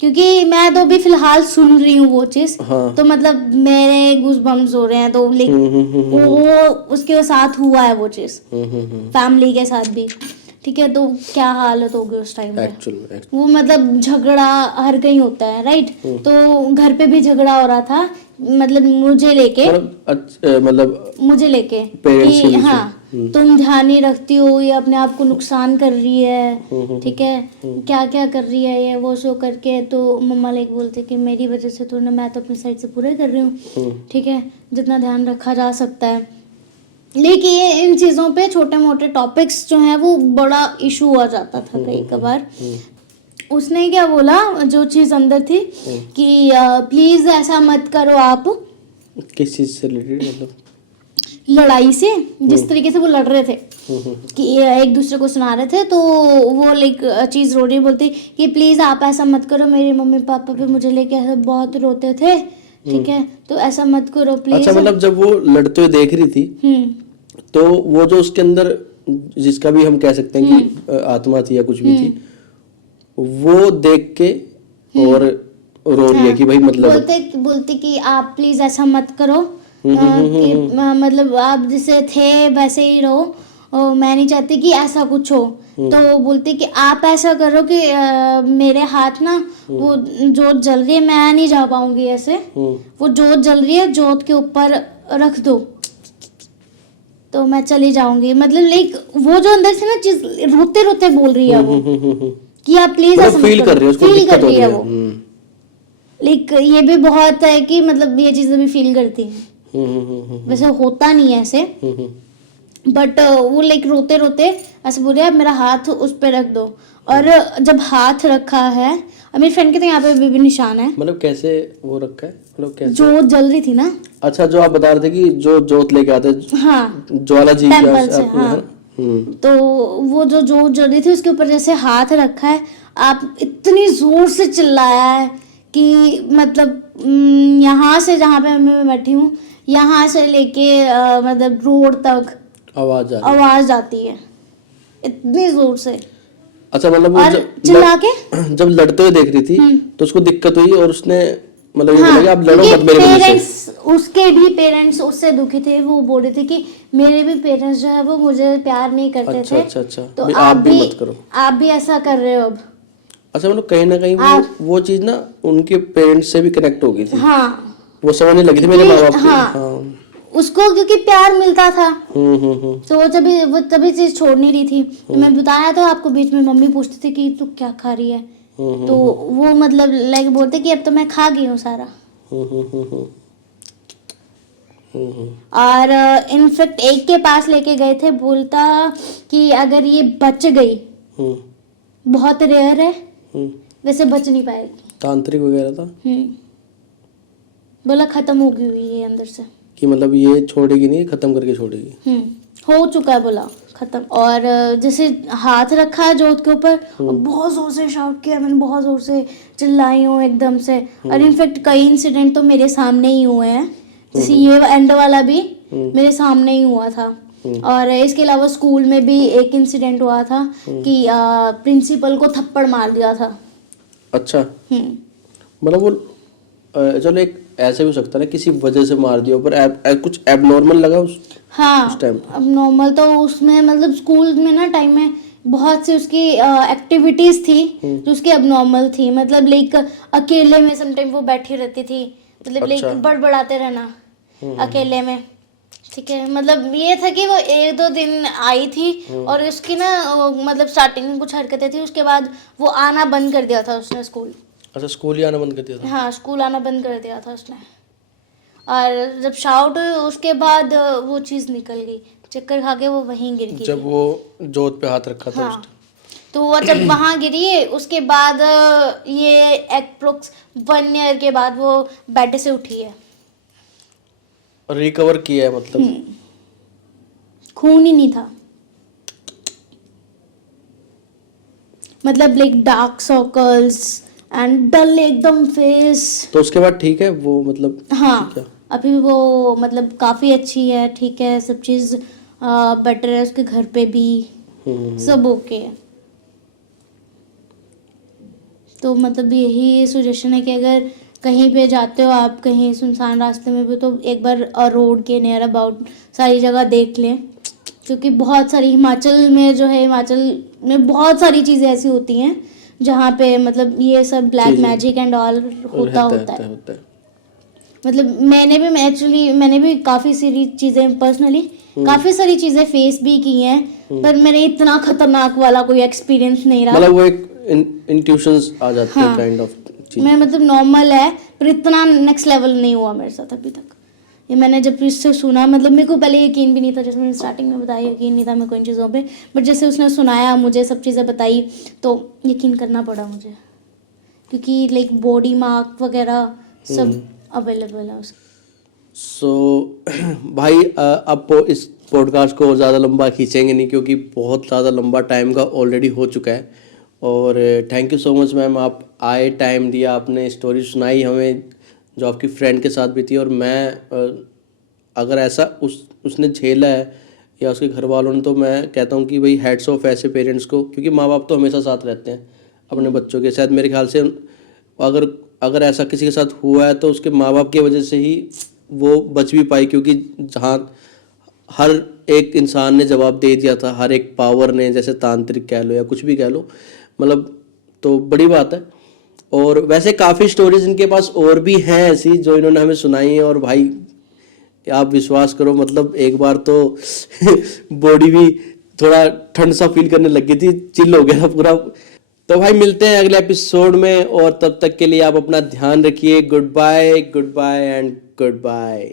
क्योंकि मैं तो अभी फिलहाल सुन रही हूँ वो चीज। हाँ। तो मतलब मेरे गूज बम्स हो रहे हैं। तो लाइक वो उसके साथ हुआ है वो चीज, फैमिली के साथ भी। ठीक है, तो क्या हालत होगी उस टाइम पे। एक्चुअल वो मतलब झगड़ा हर कहीं होता है राइट। तो घर पे भी झगड़ा हो रहा था, मतलब मुझे लेके पेरेंट्स के कि बीच हाँ तुम ध्यान नहीं रखती हो, ये अपने आप को नुकसान कर रही है। ठीक है, क्या क्या कर रही है ये वो सो करके। तो मम्मा लाइक बोलते कि मेरी वजह से तो ना, मैं तो अपनी साइड से पूरा कर रही हूँ। ठीक है, जितना ध्यान रखा जा सकता है। लेकिन ये इन चीज़ों पे छोटे मोटे टॉपिक्स जो हैं वो बड़ा इशू आ जाता था कई कभार। उसने क्या बोला, जो चीज़ अंदर थी कि प्लीज़ ऐसा मत करो आप। किस चीज से रिलेटेड, मतलब लड़ाई से, जिस तरीके से वो लड़ रहे थे कि एक दूसरे को सुना रहे थे। तो वो लाइक चीज़ रो रही, बोलती कि प्लीज़ आप ऐसा मत करो, मेरे मम्मी पापा भी मुझे लेके ऐसा बहुत रोते थे। ठीक है, तो ऐसा मत करो प्लीज। अच्छा, मतलब जब वो लड़ते हुए देख रही थी तो वो जो उसके अंदर जिसका भी हम कह सकते हैं कि आत्मा थी या कुछ भी थी, वो देख के और रो रही है कि भाई मतलब बोलते कि आप प्लीज ऐसा मत करो, कि मतलब आप जैसे थे वैसे ही रहो, मैं नहीं चाहती कि ऐसा कुछ हो। तो बोलते कि आप ऐसा करो कि मेरे हाथ ना वो जोत जल रही है, मैं नहीं जा पाऊंगी ऐसे। वो जोत जल रही है, जोत के ऊपर रख दो तो मैं चली जाऊंगी। मतलब लाइक वो जो अंदर से ना चीज रोते रोते बोल रही है वो कि आप प्लीज ऐसा मत फील कर रही है, उसको दिक्कत हो रही है वो। लाइक ये भी बहुत है कि मतलब ये चीजें भी फील करती हैं। वैसे होता नहीं है ऐसे, बट वो लाइक रोते रोते ऐसे बोल रहे हैं, मेरा हाथ उस पे रख दो। और जब हाथ रखा है, मेरी फ्रेंड के तो यहाँ पे भी निशान है। मतलब कैसे वो रखा है, मतलब कैसे जोत जल रही थी ना। अच्छा, जो आप बता रहे थे कि जो जोत लेके आते, हाँ ज्वाला जी टेंपल से, हाँ। तो वो जो जोत जल रही थी उसके ऊपर जैसे हाथ रखा है, आप इतनी जोर से चिल्लाया है कि मतलब यहाँ से जहाँ पे मैं बैठी हूँ, यहाँ से लेके मतलब रोड तक आवाज आती है इतनी जोर से। अच्छा, मतलब और चिल्ला के जब लड़ते हुए देख रही थी तो उसको दिक्कत हुई और उसने मतलब ये हाँ, बोला कि आप लड़ो मत मेरे वजह से। उसके भी पेरेंट्स उससे दुखी थे। वो बोल रहे थे कि मेरे भी पेरेंट्स जो है वो मुझे प्यार नहीं करते थे। अच्छा, तो आप भी मत करो, आप भी ऐसा कर रहे हो अब। अच्छा, मतलब कहीं ना कहीं वो चीज ना उनके पेरेंट्स से भी कनेक्ट हो गई थी। हाँ, वो समझने लगी थी मेरे माँ बाप हाँ, उसको क्योंकि प्यार मिलता था। तो वो तभी चीज छोड़ नहीं रही थी। तो मैं बताया था आपको, बीच में मम्मी पूछती थी कि तू क्या खा रही है। तो वो मतलब लाइक बोलते कि अब तो मैं खा गई हूँ सारा। और इनफेक्ट एक के पास लेके गए थे, बोलता कि अगर ये बच गई, बहुत रेयर है, वैसे बच नहीं पाएगी, तांत्रिक वगैरह था। बोला खत्म हो गई हुई है अंदर से, कि मतलब ये छोड़ेगी नहीं, खत्म करके छोड़ेगी। हो चुका है, बोला खत्म। और जैसे हाथ रखा जोत के ऊपर और बहुत जोर से शाउट किया मैंने, बहुत जोर से चिल्लाई हूँ एकदम से। और इनफेक्ट कई इंसिडेंट तो मेरे सामने ही हुए हैं, जैसे ये एंड वाला भी मेरे सामने ही हुआ था। और इसके अलावा स्कूल में भी एक इंसिडेंट हुआ था कि प्रिंसिपल को थप्पड़ मार दिया था। अच्छा, मतलब वो चलो एक ऐसे भी हो सकता है ना, किसी वजह से मार दिया, पर कुछ एबनॉर्मल लगा उस टाइम? अब नॉर्मल तो उसमें मतलब स्कूल में ना टाइम में बहुत सी उसकी एक्टिविटीज थी जो उसकी अबनॉर्मल थी। मतलब लाइक अकेले में समटाइम वो बैठी रहती थी, मतलब लाइक बड़बड़ाते रहना अकेले में। ठीक है, मतलब ये था कि वो 1-2 दिन आई थी और उसकी ना मतलब स्टार्टिंग में कुछ हरकतें थी, उसके बाद वो आना बंद कर दिया था उसने स्कूल। अच्छा, स्कूल ही आना बंद कर दिया था? हाँ, स्कूल आना बंद कर दिया था उसने। और जब शाउट हुई उसके बाद वो चीज़ निकल गई, चक्कर खा के वो वहीं गिर गई। जब वो जोत पे हाथ रखा था हाँ, तो वो जब वहाँ गिरी उसके बाद ये अप्रोक्स 1 ईयर के बाद वो बेड से उठी है। रिकवर किया है मतलब? खून ही नहीं था, मतलब like dark circles and dull एकदम फेस। तो उसके बाद ठीक है वो, मतलब हाँ, ठीक है? अभी वो मतलब काफ़ी अच्छी है, ठीक है, सब चीज़ बेटर है, उसके घर पे भी सब ओके है। तो मतलब यही सजेशन है कि अगर कहीं पे जाते हो आप, कहीं सुनसान रास्ते में भी, तो एक बार रोड के नियर अबाउट सारी जगह देख लें, क्योंकि बहुत सारी हिमाचल में बहुत सारी चीज़ें ऐसी होती हैं जहाँ पे मतलब ये सब ब्लैक मैजिक एंड ऑल होता है। मतलब मैंने भी काफ़ी सारी चीज़ें पर्सनली काफ़ी सारी चीज़ें फेस भी की हैं, पर मैंने इतना खतरनाक वाला कोई एक्सपीरियंस नहीं रहा। मतलब वो एक इंट्यूशंस आ जाते हैं काइंड ऑफ चीज। मैं मतलब नॉर्मल है, पर इतना नेक्स्ट लेवल नहीं हुआ मेरे साथ अभी तक। ये मैंने जब इससे सुना, मतलब मेरे को पहले यकीन भी नहीं था, जैसे मैंने स्टार्टिंग में बताया यकीन नहीं था मेरे को इन चीज़ों पे, बट जैसे उसने सुनाया मुझे, सब चीज़ें बताई, तो यकीन करना पड़ा मुझे, क्योंकि लाइक बॉडी मार्क वगैरह सब अवेलेबल है उसका। सो भाई अब इस पॉडकास्ट को और ज़्यादा लंबा खींचेंगे नहीं, क्योंकि बहुत ज़्यादा लंबा टाइम का ऑलरेडी हो चुका है। और thank you so much ma'am, आप आए, टाइम दिया, आपने स्टोरी सुनाई हमें जो आपकी फ्रेंड के साथ भी थी। और मैं अगर ऐसा उसने झेला है या उसके घर वालों ने, तो मैं कहता हूँ कि भाई हैट्स ऑफ ऐसे पेरेंट्स को, क्योंकि माँ बाप तो हमेशा साथ रहते हैं अपने बच्चों के। शायद मेरे ख्याल से अगर ऐसा किसी के साथ हुआ है तो उसके माँ बाप की वजह से ही वो बच भी पाई, क्योंकि जहाँ हर एक इंसान ने जवाब दे दिया था, हर एक पावर ने, जैसे तांत्रिक कह लो या कुछ भी कह लो, मतलब तो बड़ी बात है। और वैसे काफ़ी स्टोरीज इनके पास और भी हैं ऐसी जो इन्होंने हमें सुनाई है। और भाई आप विश्वास करो, मतलब एक बार तो बॉडी भी थोड़ा ठंड सा फील करने लग गई थी, चिल हो गया था पूरा। तो भाई मिलते हैं अगले एपिसोड में, और तब तक के लिए आप अपना ध्यान रखिए। Good bye and good bye.